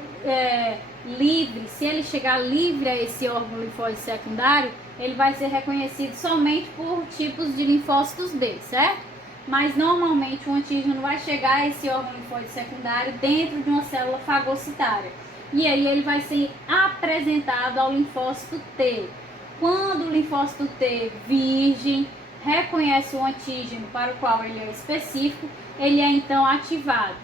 livre, se ele chegar livre a esse órgão linfóide secundário, ele vai ser reconhecido somente por tipos de linfócitos D, certo? Mas normalmente o antígeno vai chegar a esse órgão linfóide secundário dentro de uma célula fagocitária. E aí ele vai ser apresentado ao linfócito T. Quando o linfócito T virgem reconhece o antígeno para o qual ele é específico, ele é então ativado.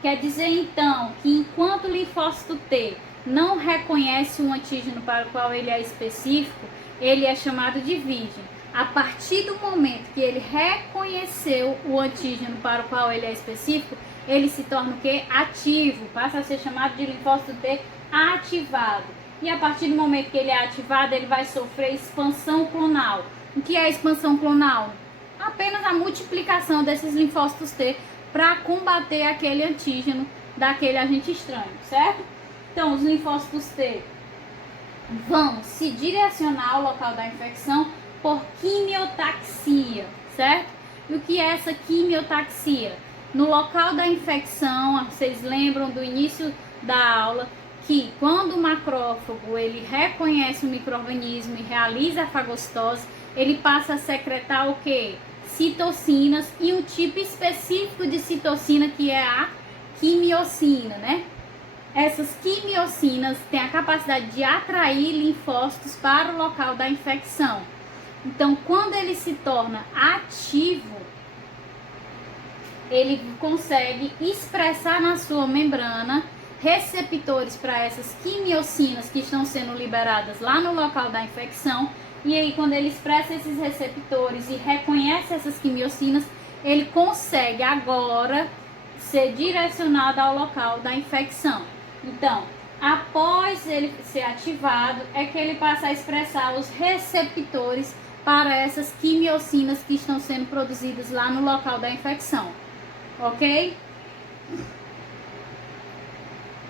Quer dizer então que enquanto o linfócito T não reconhece um antígeno para o qual ele é específico, ele é chamado de virgem. A partir do momento que ele reconheceu o antígeno para o qual ele é específico, ele se torna o quê? Ativo, passa a ser chamado de linfócito T ativado. E a partir do momento que ele é ativado, ele vai sofrer expansão clonal. O que é a expansão clonal? Apenas a multiplicação desses linfócitos T para combater aquele antígeno daquele agente estranho, certo? Então, os linfócitos T vão se direcionar ao local da infecção por quimiotaxia, certo? E o que é essa quimiotaxia? No local da infecção, vocês lembram do início da aula, que quando o macrófago ele reconhece o micro-organismo e realiza a fagocitose, ele passa a secretar o que? Citocinas, e um tipo específico de citocina que é a quimiocina, né? Essas quimiocinas têm a capacidade de atrair linfócitos para o local da infecção. Então, quando ele se torna ativo, ele consegue expressar na sua membrana receptores para essas quimiocinas que estão sendo liberadas lá no local da infecção. E aí, quando ele expressa esses receptores e reconhece essas quimiocinas, ele consegue agora ser direcionado ao local da infecção. Então, após ele ser ativado, é que ele passa a expressar os receptores para essas quimiocinas que estão sendo produzidas lá no local da infecção. Ok?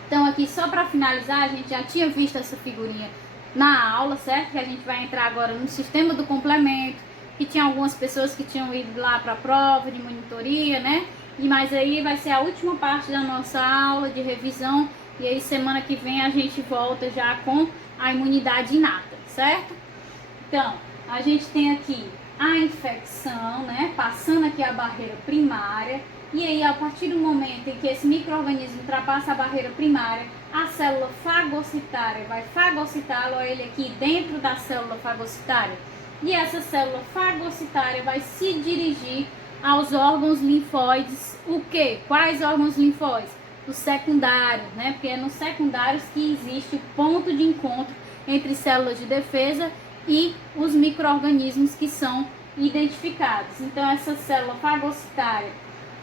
Então, aqui, só para finalizar, a gente já tinha visto essa figurinha na aula, certo? Que a gente vai entrar agora no sistema do complemento, que tinha algumas pessoas que tinham ido lá para a prova de monitoria, né? E mas aí vai ser a última parte da nossa aula de revisão, e aí semana que vem a gente volta já com a imunidade inata, certo? Então, a gente tem aqui a infecção, né? Passando aqui a barreira primária, e aí a partir do momento em que esse micro-organismo ultrapassa a barreira primária, a célula fagocitária vai fagocitá-lo, ele aqui dentro da célula fagocitária, e essa célula fagocitária vai se dirigir aos órgãos linfóides. O que? Quais órgãos linfóides? Os secundários, né? Porque é nos secundários que existe o ponto de encontro entre células de defesa e os micro-organismos que são identificados. Então, essa célula fagocitária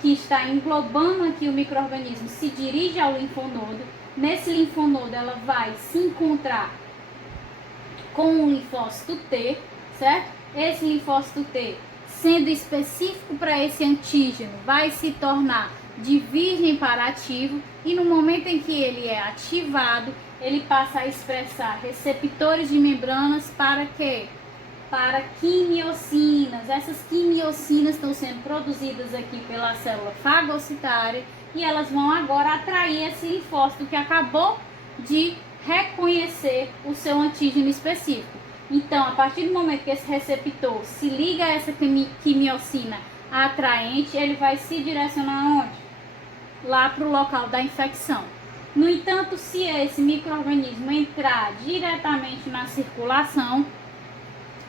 que está englobando aqui o micro-organismo se dirige ao linfonodo. Nesse linfonodo, ela vai se encontrar com o linfócito T, certo? Esse linfócito T, sendo específico para esse antígeno, vai se tornar de virgem para ativo, e no momento em que ele é ativado, ele passa a expressar receptores de membranas para quê? Para quimiocinas. Essas quimiocinas estão sendo produzidas aqui pela célula fagocitária e elas vão agora atrair esse linfócito que acabou de reconhecer o seu antígeno específico. Então, a partir do momento que esse receptor se liga a essa quimiocina atraente, ele vai se direcionar aonde? Lá para o local da infecção. No entanto, se esse micro-organismo entrar diretamente na circulação,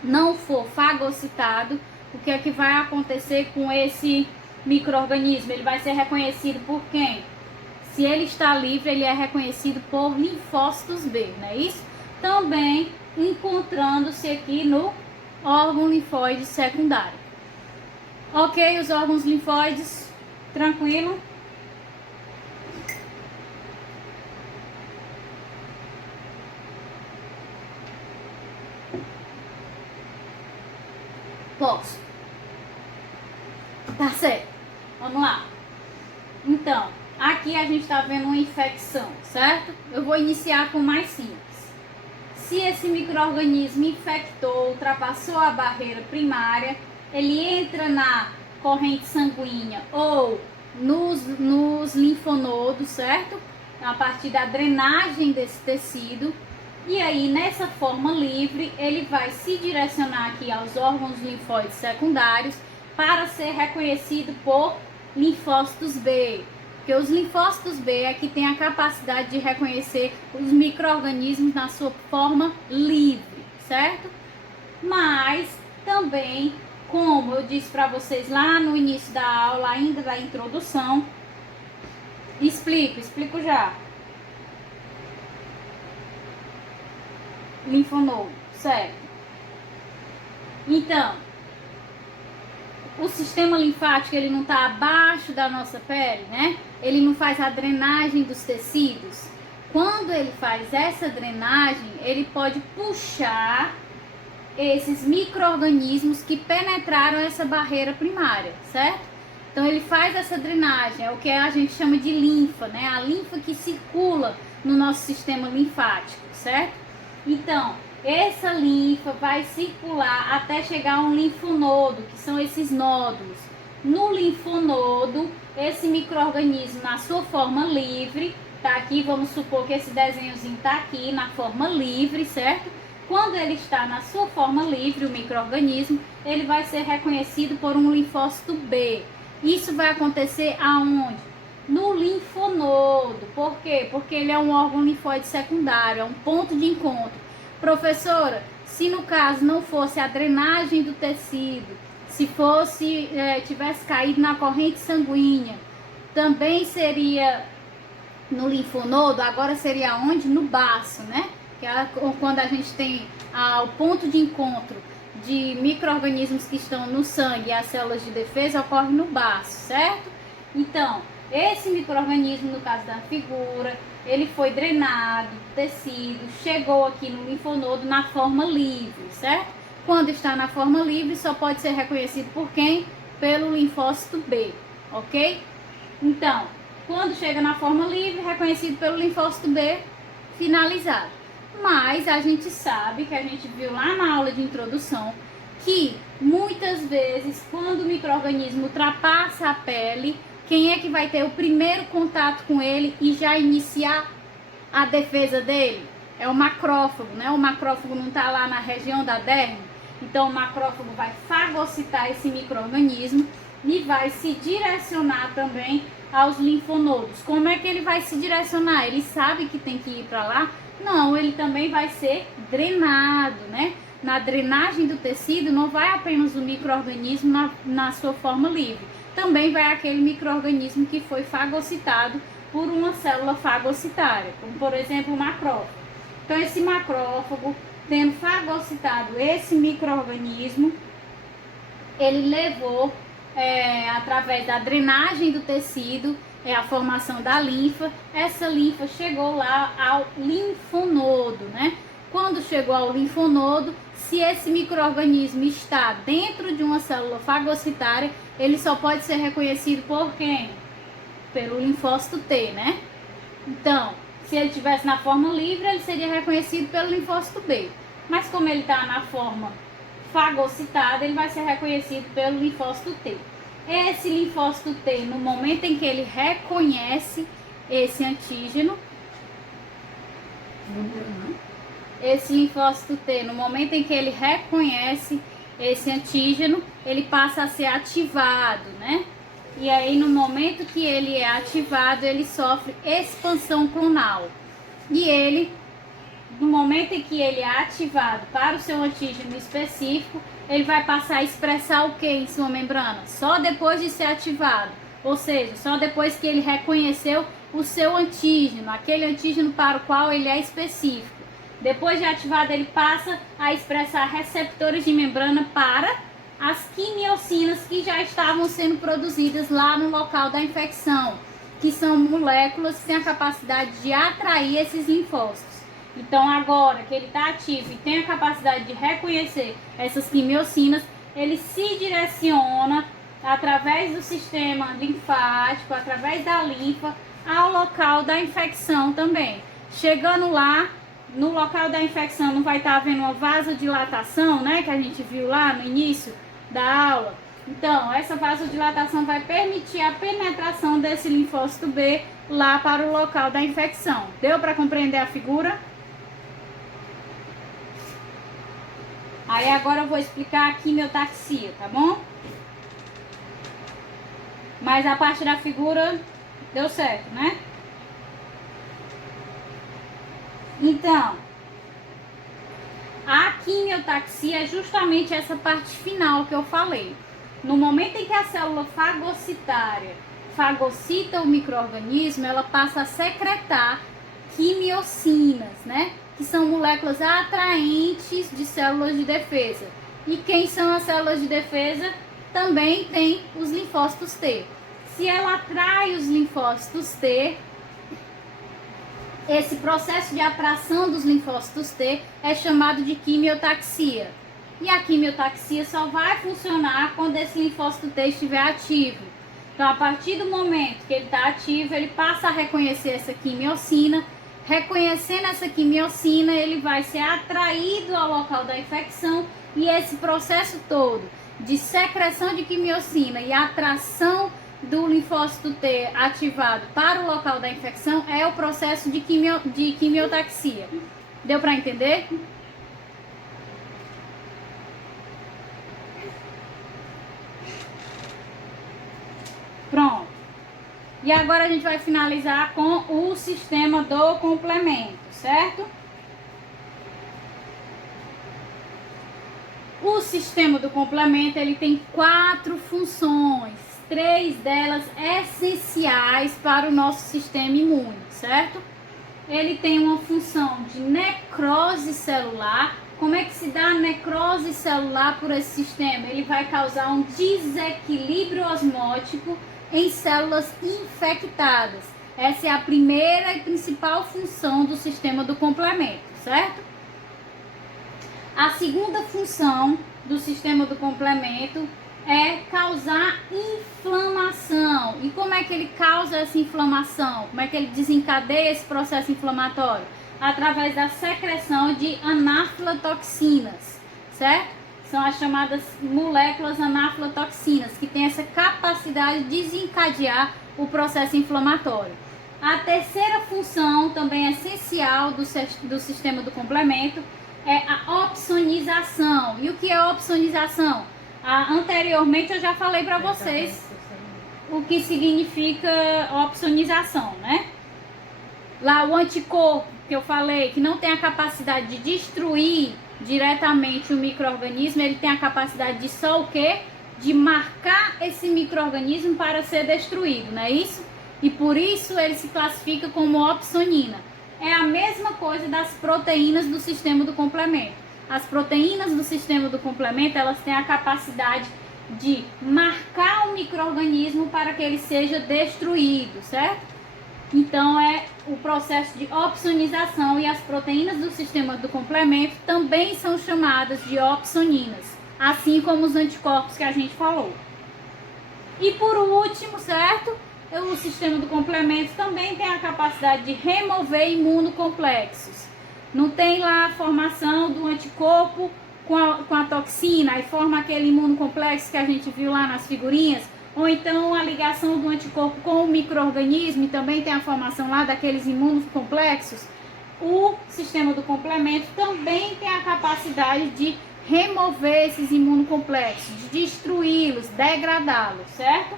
não for fagocitado, o que é que vai acontecer com esse micro-organismo? Ele vai ser reconhecido por quem? Se ele está livre, ele é reconhecido por linfócitos B, não é isso? Também encontrando-se aqui no órgão linfóide secundário. Ok, os órgãos linfóides, tranquilo? Posso. Tá certo. Vamos lá. Então, aqui a gente está vendo uma infecção, certo? Eu vou iniciar com o mais simples. Se esse micro-organismo infectou, ultrapassou a barreira primária, ele entra na corrente sanguínea ou nos linfonodos, certo? A partir da drenagem desse tecido. E aí, nessa forma livre, ele vai se direcionar aqui aos órgãos linfóides secundários para ser reconhecido por linfócitos B. Porque os linfócitos B é que tem a capacidade de reconhecer os micro-organismos na sua forma livre, certo? Mas também, como eu disse para vocês lá no início da aula, ainda da introdução, explico já. Linfonodo, certo? Então, o sistema linfático, ele não está abaixo da nossa pele, né? Ele não faz a drenagem dos tecidos. Quando ele faz essa drenagem, ele pode puxar esses micro-organismos que penetraram essa barreira primária, certo? Então, ele faz essa drenagem, é o que a gente chama de linfa, né? A linfa que circula no nosso sistema linfático, certo? Então, essa linfa vai circular até chegar a um linfonodo, que são esses nódulos. No linfonodo, esse micro-organismo na sua forma livre, tá aqui, vamos supor que esse desenhozinho tá aqui na forma livre, certo? Quando ele está na sua forma livre, o micro-organismo, ele vai ser reconhecido por um linfócito B. Isso vai acontecer aonde? No linfonodo. Por quê? Porque ele é um órgão linfóide secundário, é um ponto de encontro. Professora, se no caso não fosse a drenagem do tecido, se tivesse caído na corrente sanguínea, também seria no linfonodo, agora seria onde? No baço, né? Que é quando a gente tem o ponto de encontro de micro-organismos que estão no sangue e as células de defesa ocorre no baço, certo? Então, esse micro-organismo, no caso da figura, ele foi drenado do tecido, chegou aqui no linfonodo na forma livre, certo? Quando está na forma livre, só pode ser reconhecido por quem? Pelo linfócito B, ok? Então, quando chega na forma livre, reconhecido pelo linfócito B, finalizado. Mas a gente sabe, que a gente viu lá na aula de introdução, que muitas vezes, quando o micro-organismo ultrapassa a pele, quem é que vai ter o primeiro contato com ele e já iniciar a defesa dele? É o macrófago, né? O macrófago não está lá na região da derme, então o macrófago vai fagocitar esse micro-organismo e vai se direcionar também aos linfonodos. Como é que ele vai se direcionar? Ele sabe que tem que ir para lá? Não, ele também vai ser drenado, né? Na drenagem do tecido não vai apenas o micro-organismo na sua forma livre, também vai aquele micro-organismo que foi fagocitado por uma célula fagocitária, como por exemplo o macrófago. Então esse macrófago, tendo fagocitado esse micro-organismo, ele levou, através da drenagem do tecido, a formação da linfa. Essa linfa chegou lá ao linfonodo, né? Quando chegou ao linfonodo, se esse micro-organismo está dentro de uma célula fagocitária, ele só pode ser reconhecido por quem? Pelo linfócito T, né? Então, se ele estivesse na forma livre, ele seria reconhecido pelo linfócito B. Mas como ele está na forma fagocitada, ele vai ser reconhecido pelo linfócito T. Esse linfócito T, no momento em que ele reconhece esse antígeno, esse linfócito T, no momento em que ele reconhece esse antígeno, ele passa a ser ativado, né? E aí, no momento que ele é ativado, ele sofre expansão clonal. E ele, no momento em que ele é ativado para o seu antígeno específico, ele vai passar a expressar o que em sua membrana? Só depois de ser ativado, ou seja, só depois que ele reconheceu o seu antígeno, aquele antígeno para o qual ele é específico. Depois de ativado, ele passa a expressar receptores de membrana para as quimiocinas que já estavam sendo produzidas lá no local da infecção, que são moléculas que têm a capacidade de atrair esses linfócitos. Então, agora que ele está ativo e tem a capacidade de reconhecer essas quimiocinas, ele se direciona através do sistema linfático, através da linfa, ao local da infecção também. Chegando lá, no local da infecção não vai estar havendo uma vasodilatação, né, que a gente viu lá no início da aula. Então, essa vasodilatação vai permitir a penetração desse linfócito B lá para o local da infecção. Deu para compreender a figura? Aí agora eu vou explicar a quimiotaxia, tá bom? Mas a parte da figura deu certo, né? Então, a quimiotaxia é justamente essa parte final que eu falei. No momento em que a célula fagocitária fagocita o micro-organismo, ela passa a secretar quimiocinas, né? Que são moléculas atraentes de células de defesa. E quem são as células de defesa? Também tem os linfócitos T. Se ela atrai os linfócitos T, esse processo de atração dos linfócitos T é chamado de quimiotaxia. E a quimiotaxia só vai funcionar quando esse linfócito T estiver ativo. Então, a partir do momento que ele está ativo, ele passa a reconhecer essa quimiocina. Reconhecendo essa quimiocina, ele vai ser atraído ao local da infecção, e esse processo todo de secreção de quimiocina e atração do linfócito T ativado para o local da infecção é o processo de quimiotaxia. Deu para entender? Pronto. E agora a gente vai finalizar com o sistema do complemento, certo? O sistema do complemento, ele tem 4 funções, três delas essenciais para o nosso sistema imune, certo? Ele tem uma função de necrose celular. Como é que se dá a necrose celular por esse sistema? Ele vai causar um desequilíbrio osmótico em células infectadas. Essa é a primeira e principal função do sistema do complemento, certo? A segunda função do sistema do complemento é causar inflamação. E como é que ele causa essa inflamação? Como é que ele desencadeia esse processo inflamatório? Através da secreção de anafilatoxinas, certo? São as chamadas moléculas anafilatoxinas, que têm essa capacidade de desencadear o processo inflamatório. A terceira função, também essencial do sistema do complemento, é a opsonização. E o que é opsonização? Anteriormente eu já falei para vocês o que significa opsonização, né? Lá o anticorpo que eu falei, que não tem a capacidade de destruir diretamente o micro-organismo, ele tem a capacidade de só o quê? De marcar esse micro-organismo para ser destruído, não é isso? E por isso ele se classifica como opsonina. É a mesma coisa das proteínas do sistema do complemento. As proteínas do sistema do complemento, elas têm a capacidade de marcar o micro-organismo para que ele seja destruído, certo? Então é o processo de opsonização, e as proteínas do sistema do complemento também são chamadas de opsoninas, assim como os anticorpos que a gente falou. E por último, certo? O sistema do complemento também tem a capacidade de remover imunocomplexos. Não tem lá a formação do anticorpo com a toxina, aí forma aquele imunocomplexo que a gente viu lá nas figurinhas, ou então a ligação do anticorpo com o micro-organismo, e também tem a formação lá daqueles imunocomplexos. O sistema do complemento também tem a capacidade de remover esses imunocomplexos, de destruí-los, degradá-los, certo?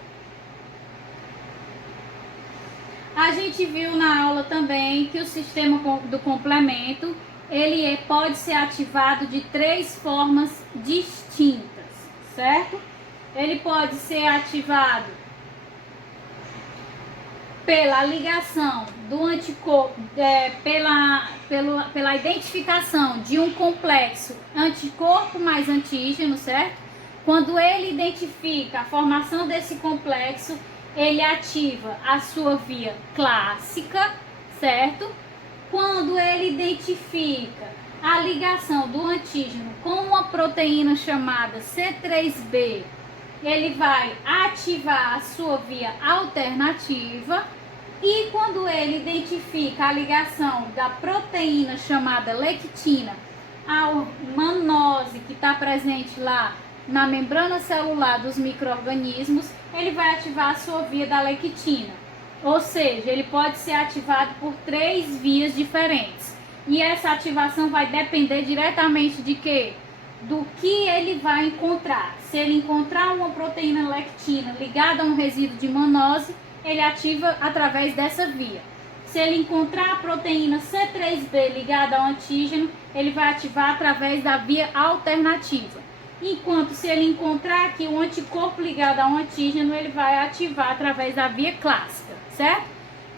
A gente viu na aula também que o sistema do complemento, ele pode ser ativado de três formas distintas, certo? Ele pode ser ativado pela ligação do anticorpo, pela identificação de um complexo anticorpo mais antígeno, certo? Quando ele identifica a formação desse complexo, ele ativa a sua via clássica, certo? Quando ele identifica a ligação do antígeno com uma proteína chamada C3b, ele vai ativar a sua via alternativa. E quando ele identifica a ligação da proteína chamada lectina à mannose que está presente lá na membrana celular dos micro-organismos, ele vai ativar a sua via da lectina. Ou seja, ele pode ser ativado por três vias diferentes. E essa ativação vai depender diretamente de quê? Do que ele vai encontrar. Se ele encontrar uma proteína lectina ligada a um resíduo de mannose, ele ativa através dessa via. Se ele encontrar a proteína C3b ligada ao antígeno, ele vai ativar através da via alternativa. Enquanto se ele encontrar aqui o anticorpo ligado ao antígeno, ele vai ativar através da via clássica, certo?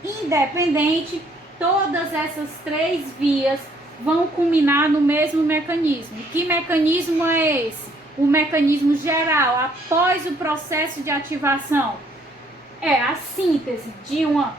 Independente, todas essas três vias vão culminar no mesmo mecanismo. Que mecanismo é esse? O mecanismo geral, após o processo de ativação, é a síntese de uma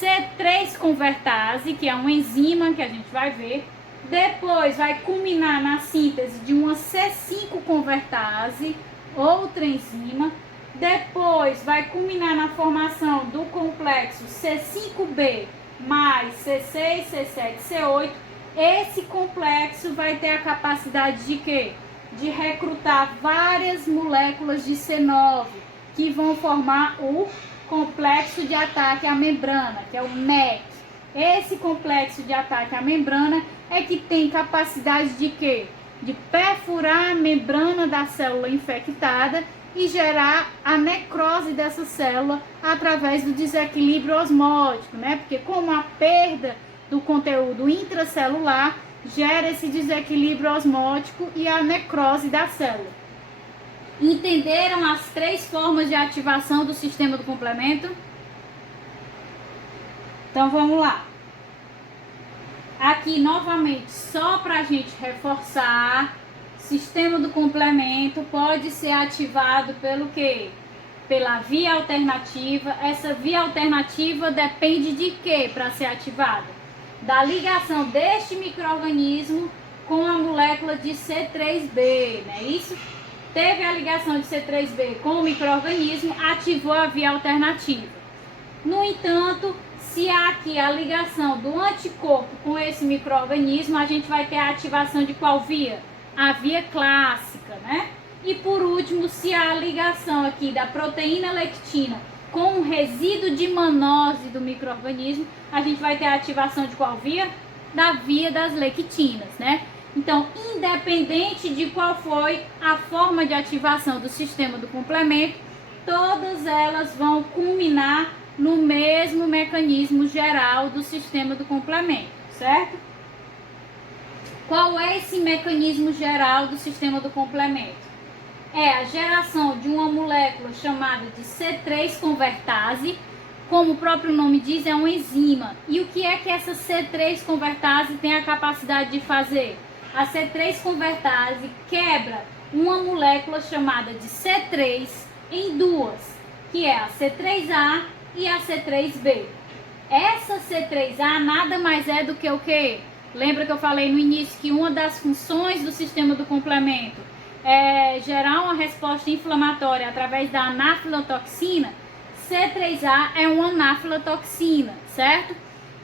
C3 convertase, que é uma enzima que a gente vai ver. Depois vai culminar na síntese de uma C5 convertase, outra enzima. Depois vai culminar na formação do complexo C5b mais C6, C7, C8. Esse complexo vai ter a capacidade de quê? De recrutar várias moléculas de C9, que vão formar o complexo de ataque à membrana, que é o MEC. Esse complexo de ataque à membrana é que tem capacidade de quê? De perfurar a membrana da célula infectada e gerar a necrose dessa célula através do desequilíbrio osmótico, né? Porque como a perda do conteúdo intracelular gera esse desequilíbrio osmótico e a necrose da célula. Entenderam as 3 formas de ativação do sistema do complemento? Então vamos lá. Aqui novamente, só para a gente reforçar, sistema do complemento pode ser ativado pelo quê? Pela via alternativa. Essa via alternativa depende de quê para ser ativada? Da ligação deste micro-organismo com a molécula de C3b, não é isso? Teve a ligação de C3b com o micro-organismo, ativou a via alternativa. No entanto, se há aqui a ligação do anticorpo com esse micro-organismo, a gente vai ter a ativação de qual via? A via clássica, né? E por último, se há a ligação aqui da proteína lectina com o resíduo de manose do micro-organismo, a gente vai ter a ativação de qual via? Da via das lectinas, né? Então, independente de qual foi a forma de ativação do sistema do complemento, todas elas vão culminar no mesmo mecanismo geral do sistema do complemento, certo? Qual é esse mecanismo geral do sistema do complemento? É a geração de uma molécula chamada de C3 convertase, como o próprio nome diz, é uma enzima. E o que é que essa C3 convertase tem a capacidade de fazer? A C3 convertase quebra uma molécula chamada de C3 em duas, que é a C3A e a C3b. Essa C3A nada mais é do que o quê? Lembra que eu falei no início que uma das funções do sistema do complemento é gerar uma resposta inflamatória através da anafilotoxina? C3A é uma anafilotoxina, certo?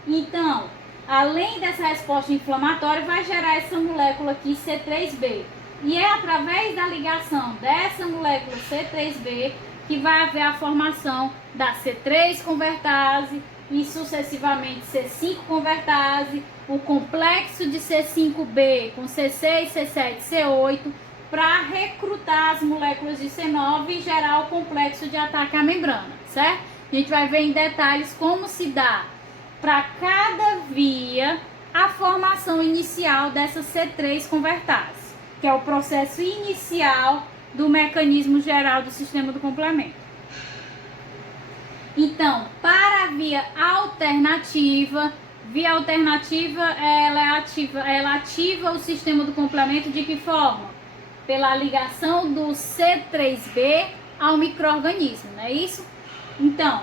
Então, além dessa resposta inflamatória, vai gerar essa molécula aqui, C3b. E é através da ligação dessa molécula C3b que vai haver a formação da C3 convertase e sucessivamente C5 convertase, o complexo de C5b com C6, C7, C8, para recrutar as moléculas de C9 e gerar o complexo de ataque à membrana, certo? A gente vai ver em detalhes como se dá para cada via a formação inicial dessa C3 convertase, que é o processo inicial do mecanismo geral do sistema do complemento. Então, para a via alternativa ela ativa o sistema do complemento de que forma? Pela ligação do C3b ao micro-organismo, não é isso? Então,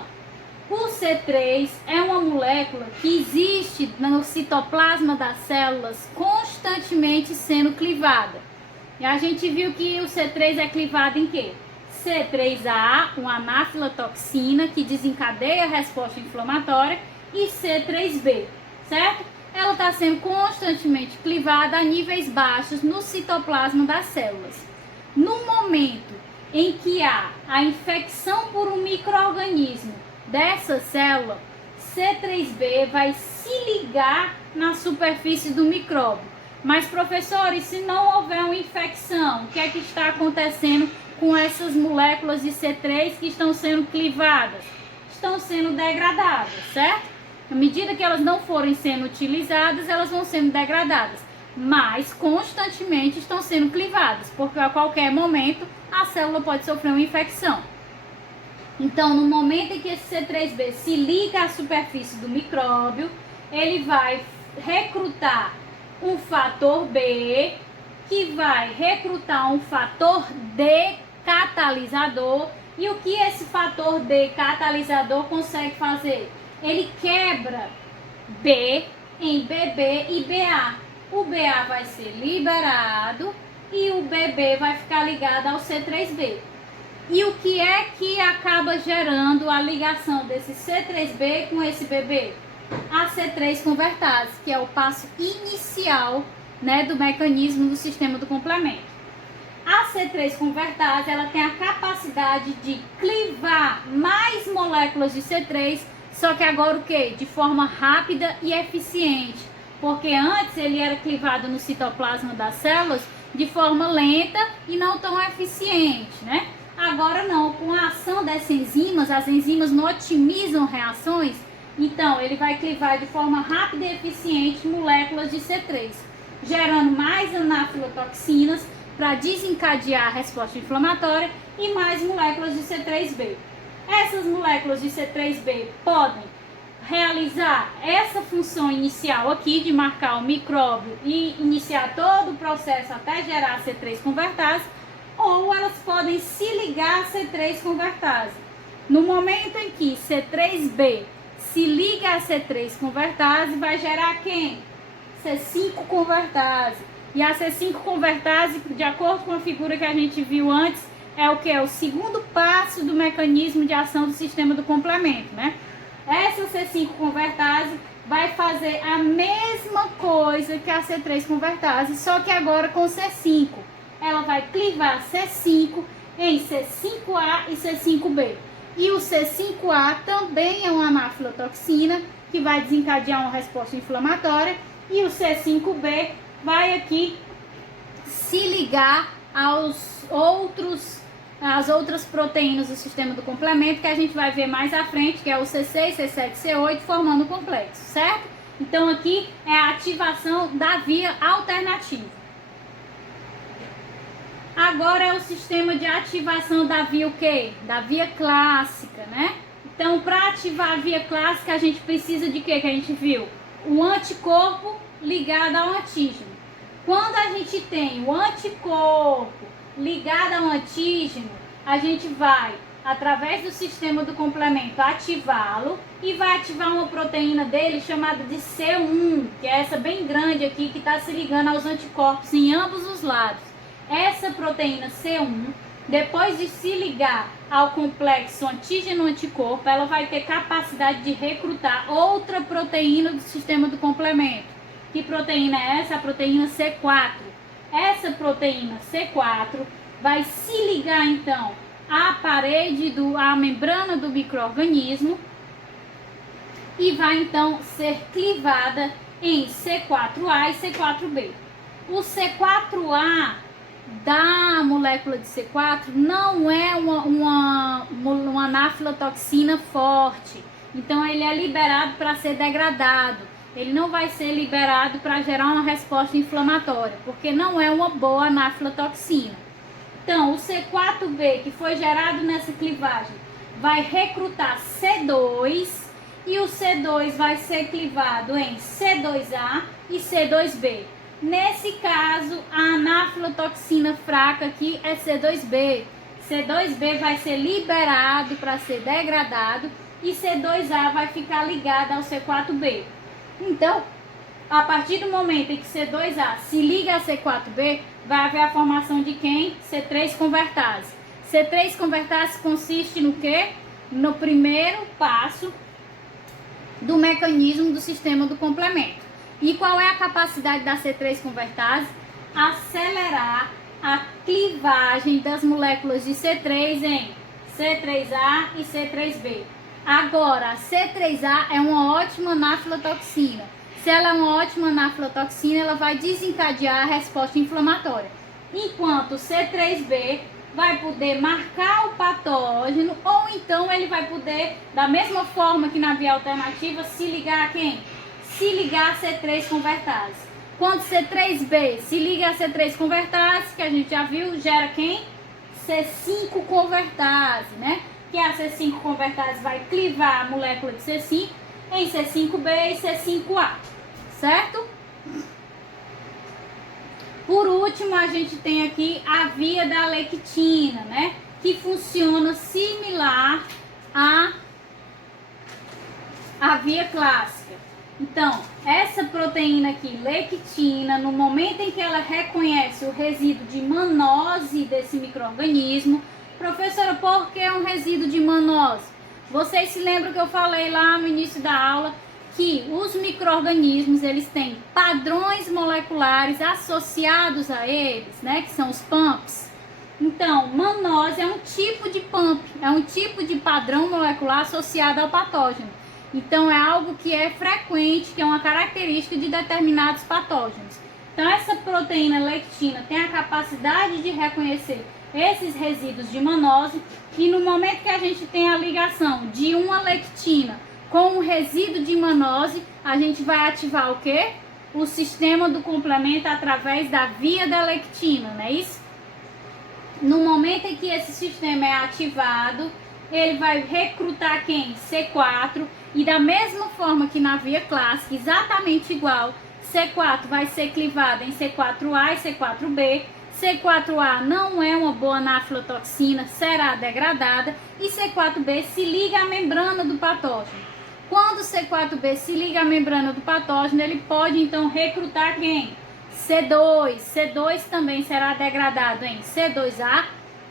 o C3 é uma molécula que existe no citoplasma das células constantemente sendo clivada. E a gente viu que o C3 é clivado em quê? C3A, uma anafilotoxina que desencadeia a resposta inflamatória, e C3b, certo? Ela está sendo constantemente clivada a níveis baixos no citoplasma das células. No momento em que há a infecção por um micro-organismo dessa célula, C3b vai se ligar na superfície do micróbio. Mas, professores, se não houver uma infecção, o que é que está acontecendo com essas moléculas de C3 que estão sendo clivadas? Estão sendo degradadas, certo? À medida que elas não forem sendo utilizadas, elas vão sendo degradadas. Mas, constantemente estão sendo clivadas, porque a qualquer momento a célula pode sofrer uma infecção. Então, no momento em que esse C3b se liga à superfície do micróbio, ele vai recrutar um fator B, que vai recrutar um fator D catalisador. E o que esse fator D catalisador consegue fazer? Ele quebra B em BB e BA. O BA vai ser liberado e o BB vai ficar ligado ao C3b. E o que é que acaba gerando a ligação desse C3b com esse BB? A C3 convertase, que é o passo inicial, né, do mecanismo do sistema do complemento. A C3 convertase, ela tem a capacidade de clivar mais moléculas de C3, só que agora o quê? De forma rápida e eficiente, porque antes ele era clivado no citoplasma das células de forma lenta e não tão eficiente, né? Agora não, com a ação dessas enzimas, as enzimas não otimizam reações, então ele vai clivar de forma rápida e eficiente moléculas de C3, gerando mais anafilotoxinas para desencadear a resposta inflamatória e mais moléculas de C3b. Essas moléculas de C3b podem realizar essa função inicial aqui de marcar o micróbio e iniciar todo o processo até gerar C3 convertase, ou elas podem se ligar a C3 convertase. No momento em que C3b se liga a C3 convertase, vai gerar quem? C5 convertase. E a C5 convertase, de acordo com a figura que a gente viu antes, é o que? É o segundo passo do mecanismo de ação do sistema do complemento, né? Essa C5 convertase vai fazer a mesma coisa que a C3 convertase, só que agora com C5. Ela vai clivar C5 em C5A e C5B. E o C5A também é uma anafilotoxina que vai desencadear uma resposta inflamatória. E o C5B vai aqui se ligar às outras proteínas do sistema do complemento, que a gente vai ver mais à frente, que é o C6, C7, C8, formando um complexo, certo? Então aqui é a ativação da via alternativa. Agora é o sistema de ativação da via o quê? Da via clássica, né? Então, para ativar a via clássica, a gente precisa de quê que a gente viu? O anticorpo ligado ao antígeno. Quando a gente tem o anticorpo ligado ao antígeno, a gente vai, através do sistema do complemento, ativá-lo e vai ativar uma proteína dele chamada de C1, que é essa bem grande aqui, que está se ligando aos anticorpos em ambos os lados. Essa proteína C1, depois de se ligar ao complexo antígeno-anticorpo, ela vai ter capacidade de recrutar outra proteína do sistema do complemento. Que proteína é essa? A proteína C4. Essa proteína C4 vai se ligar então à à membrana do micro-organismo e vai então ser clivada em C4A e C4B. O C4A da molécula de C4 não é uma anafilotoxina forte, então ele é liberado para ser degradado, ele não vai ser liberado para gerar uma resposta inflamatória, porque não é uma boa anafilotoxina. Então o C4B que foi gerado nessa clivagem vai recrutar C2 e o C2 vai ser clivado em C2A e C2B. Nesse caso, a anafilotoxina fraca aqui é C2B. C2B vai ser liberado para ser degradado e C2A vai ficar ligado ao C4B. Então, a partir do momento em que C2A se liga a C4B, vai haver a formação de quem? C3 convertase. C3 convertase consiste no quê? No primeiro passo do mecanismo do sistema do complemento. E qual é a capacidade da C3 convertase? Acelerar a clivagem das moléculas de C3 em C3A e C3B. Agora, a C3A é uma ótima anafilotoxina. Se ela é uma ótima anafilotoxina, ela vai desencadear a resposta inflamatória. Enquanto o C3B vai poder marcar o patógeno, ou então ele vai poder, da mesma forma que na via alternativa, se ligar a quem? Se ligar a C3 convertase. Quando C3B se liga a C3 convertase, que a gente já viu, gera quem? C5 convertase, né? Que a C5 convertase vai clivar a molécula de C5 em C5B e C5A, certo? Por último, a gente tem aqui a via da lectina, né? Que funciona similar à via clássica. Então, essa proteína aqui, lectina, no momento em que ela reconhece o resíduo de manose desse micro-organismo, professora, por que um resíduo de manose? Vocês se lembram que eu falei lá no início da aula que os micro-organismos, eles têm padrões moleculares associados a eles, né, que são os PAMPs. Então, manose é um tipo de PAMP, é um tipo de padrão molecular associado ao patógeno. Então, é algo que é frequente, que é uma característica de determinados patógenos. Então, essa proteína lectina tem a capacidade de reconhecer esses resíduos de manose e no momento que a gente tem a ligação de uma lectina com um resíduo de manose, a gente vai ativar o quê? O sistema do complemento através da via da lectina, não é isso? No momento em que esse sistema é ativado, ele vai recrutar quem? C4, e da mesma forma que na via clássica, exatamente igual, C4 vai ser clivado em C4A e C4B. C4A não é uma boa anafilotoxina, será degradada, e C4B se liga à membrana do patógeno. Quando C4B se liga à membrana do patógeno, ele pode então recrutar quem? C2. C2 também será degradado em C2A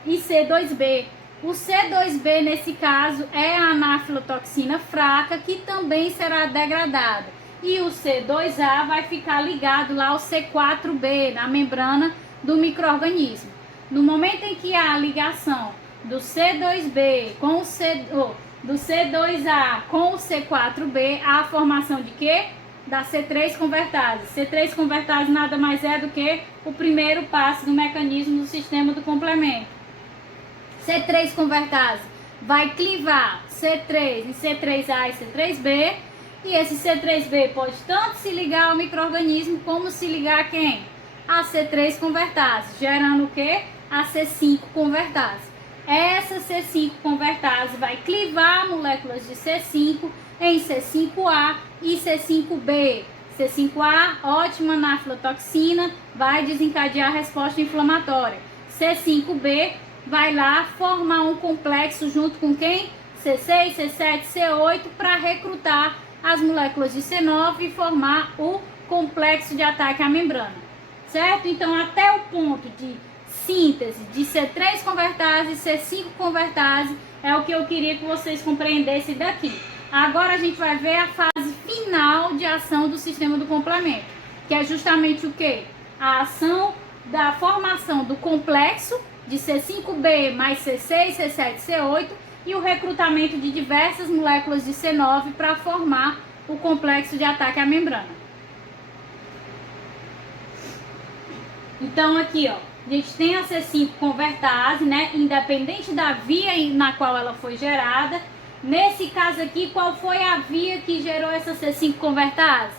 e C2B. O C2B, nesse caso, é a anafilotoxina fraca, que também será degradada. E o C2A vai ficar ligado lá ao C4B, na membrana do micro-organismo. No momento em que há a ligação do C2B com o do C2A com o C4B, há a formação de quê? Da C3 convertase. C3 convertase nada mais é do que o primeiro passo do mecanismo do sistema do complemento. C3 convertase vai clivar C3 em C3A e C3B, e esse C3B pode tanto se ligar ao micro-organismo como se ligar a quem? A C3 convertase, gerando o quê? A C5 convertase. Essa C5 convertase vai clivar moléculas de C5 em C5A e C5B. C5A, ótima anafilotoxina, vai desencadear a resposta inflamatória. C5B vai lá formar um complexo junto com quem? C6, C7, C8, para recrutar as moléculas de C9 e formar o complexo de ataque à membrana. Certo? Então, até o ponto de síntese de C3 convertase e C5 convertase é o que eu queria que vocês compreendessem daqui. Agora a gente vai ver a fase final de ação do sistema do complemento, que é justamente o que? A ação da formação do complexo de C5B mais C6, C7, C8 e o recrutamento de diversas moléculas de C9 para formar o complexo de ataque à membrana. Então aqui, ó, a gente tem a C5 convertase, né, independente da via na qual ela foi gerada. Nesse caso aqui, qual foi a via que gerou essa C5 convertase?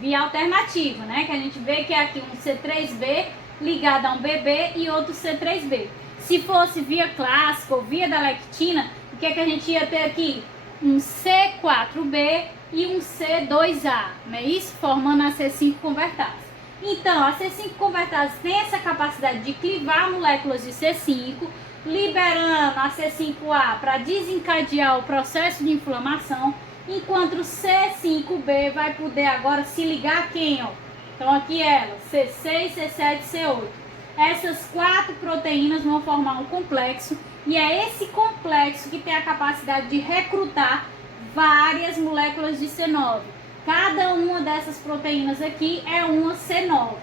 Via alternativa, né, que a gente vê que é aqui um C3B ligado a um BB e outro C3B. Se fosse via clássica ou via da lectina, o que é que a gente ia ter aqui? Um C4B e um C2A, não é isso? Formando a C5 convertase. Então, a C5 convertase tem essa capacidade de clivar moléculas de C5, liberando a C5A para desencadear o processo de inflamação, enquanto o C5B vai poder agora se ligar a quem, ó? Então, aqui ela, C6, C7, C8. Essas 4 proteínas vão formar um complexo, e é esse complexo que tem a capacidade de recrutar várias moléculas de C9. Cada uma dessas proteínas aqui é uma C9.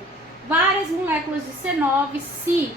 Várias moléculas de C9 se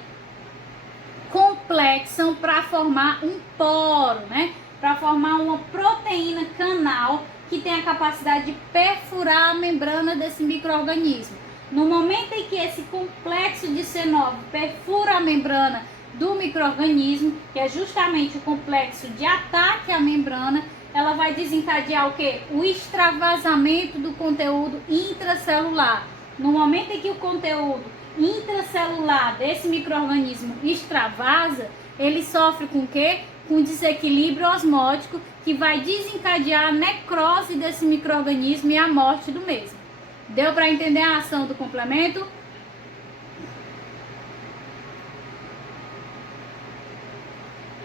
complexam para formar um poro, né? Para formar uma proteína canal que tem a capacidade de perfurar a membrana desse micro-organismo. No momento em que esse complexo de C9 perfura a membrana do micro-organismo, que é justamente o complexo de ataque à membrana, ela vai desencadear o quê? O extravasamento do conteúdo intracelular. No momento em que o conteúdo intracelular desse micro-organismo extravasa, ele sofre com o quê? Com desequilíbrio osmótico, que vai desencadear a necrose desse micro-organismo e a morte do mesmo. Deu para entender a ação do complemento?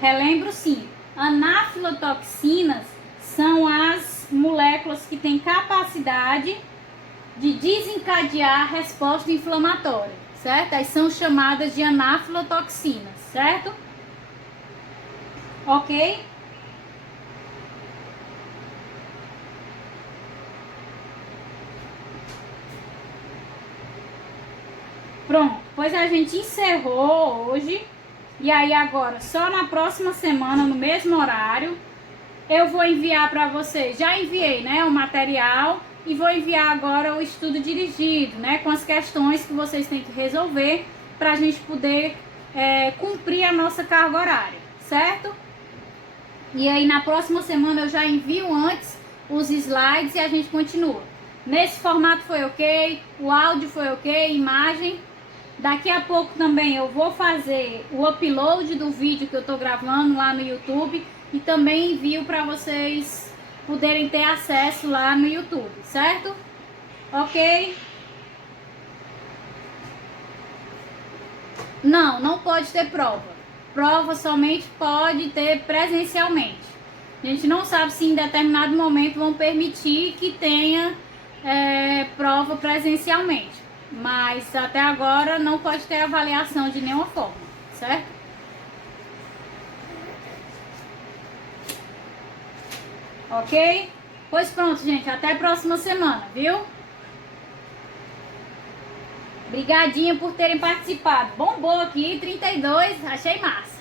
Relembro sim, anafilotoxinas são as moléculas que têm capacidade de desencadear a resposta inflamatória, certo? Aí são chamadas de anafilotoxinas, certo? Ok? Pronto, pois a gente encerrou hoje. E aí agora, só na próxima semana, no mesmo horário, eu vou enviar para vocês. Já enviei, né, o material, e vou enviar agora o estudo dirigido, né, com as questões que vocês têm que resolver para a gente poder cumprir a nossa carga horária, certo? E aí na próxima semana eu já envio antes os slides e a gente continua. Nesse formato foi ok, o áudio foi ok, imagem. Daqui a pouco também eu vou fazer o upload do vídeo que eu tô gravando lá no YouTube e também envio para vocês poderem ter acesso lá no YouTube, certo? Ok? Não, não pode ter prova. Prova somente pode ter presencialmente. A gente não sabe se em determinado momento vão permitir que tenha prova presencialmente. Mas até agora não pode ter avaliação de nenhuma forma, certo? Ok? Pois pronto, gente. Até a próxima semana, viu? Obrigadinha por terem participado. Bombou aqui, 32. Achei massa.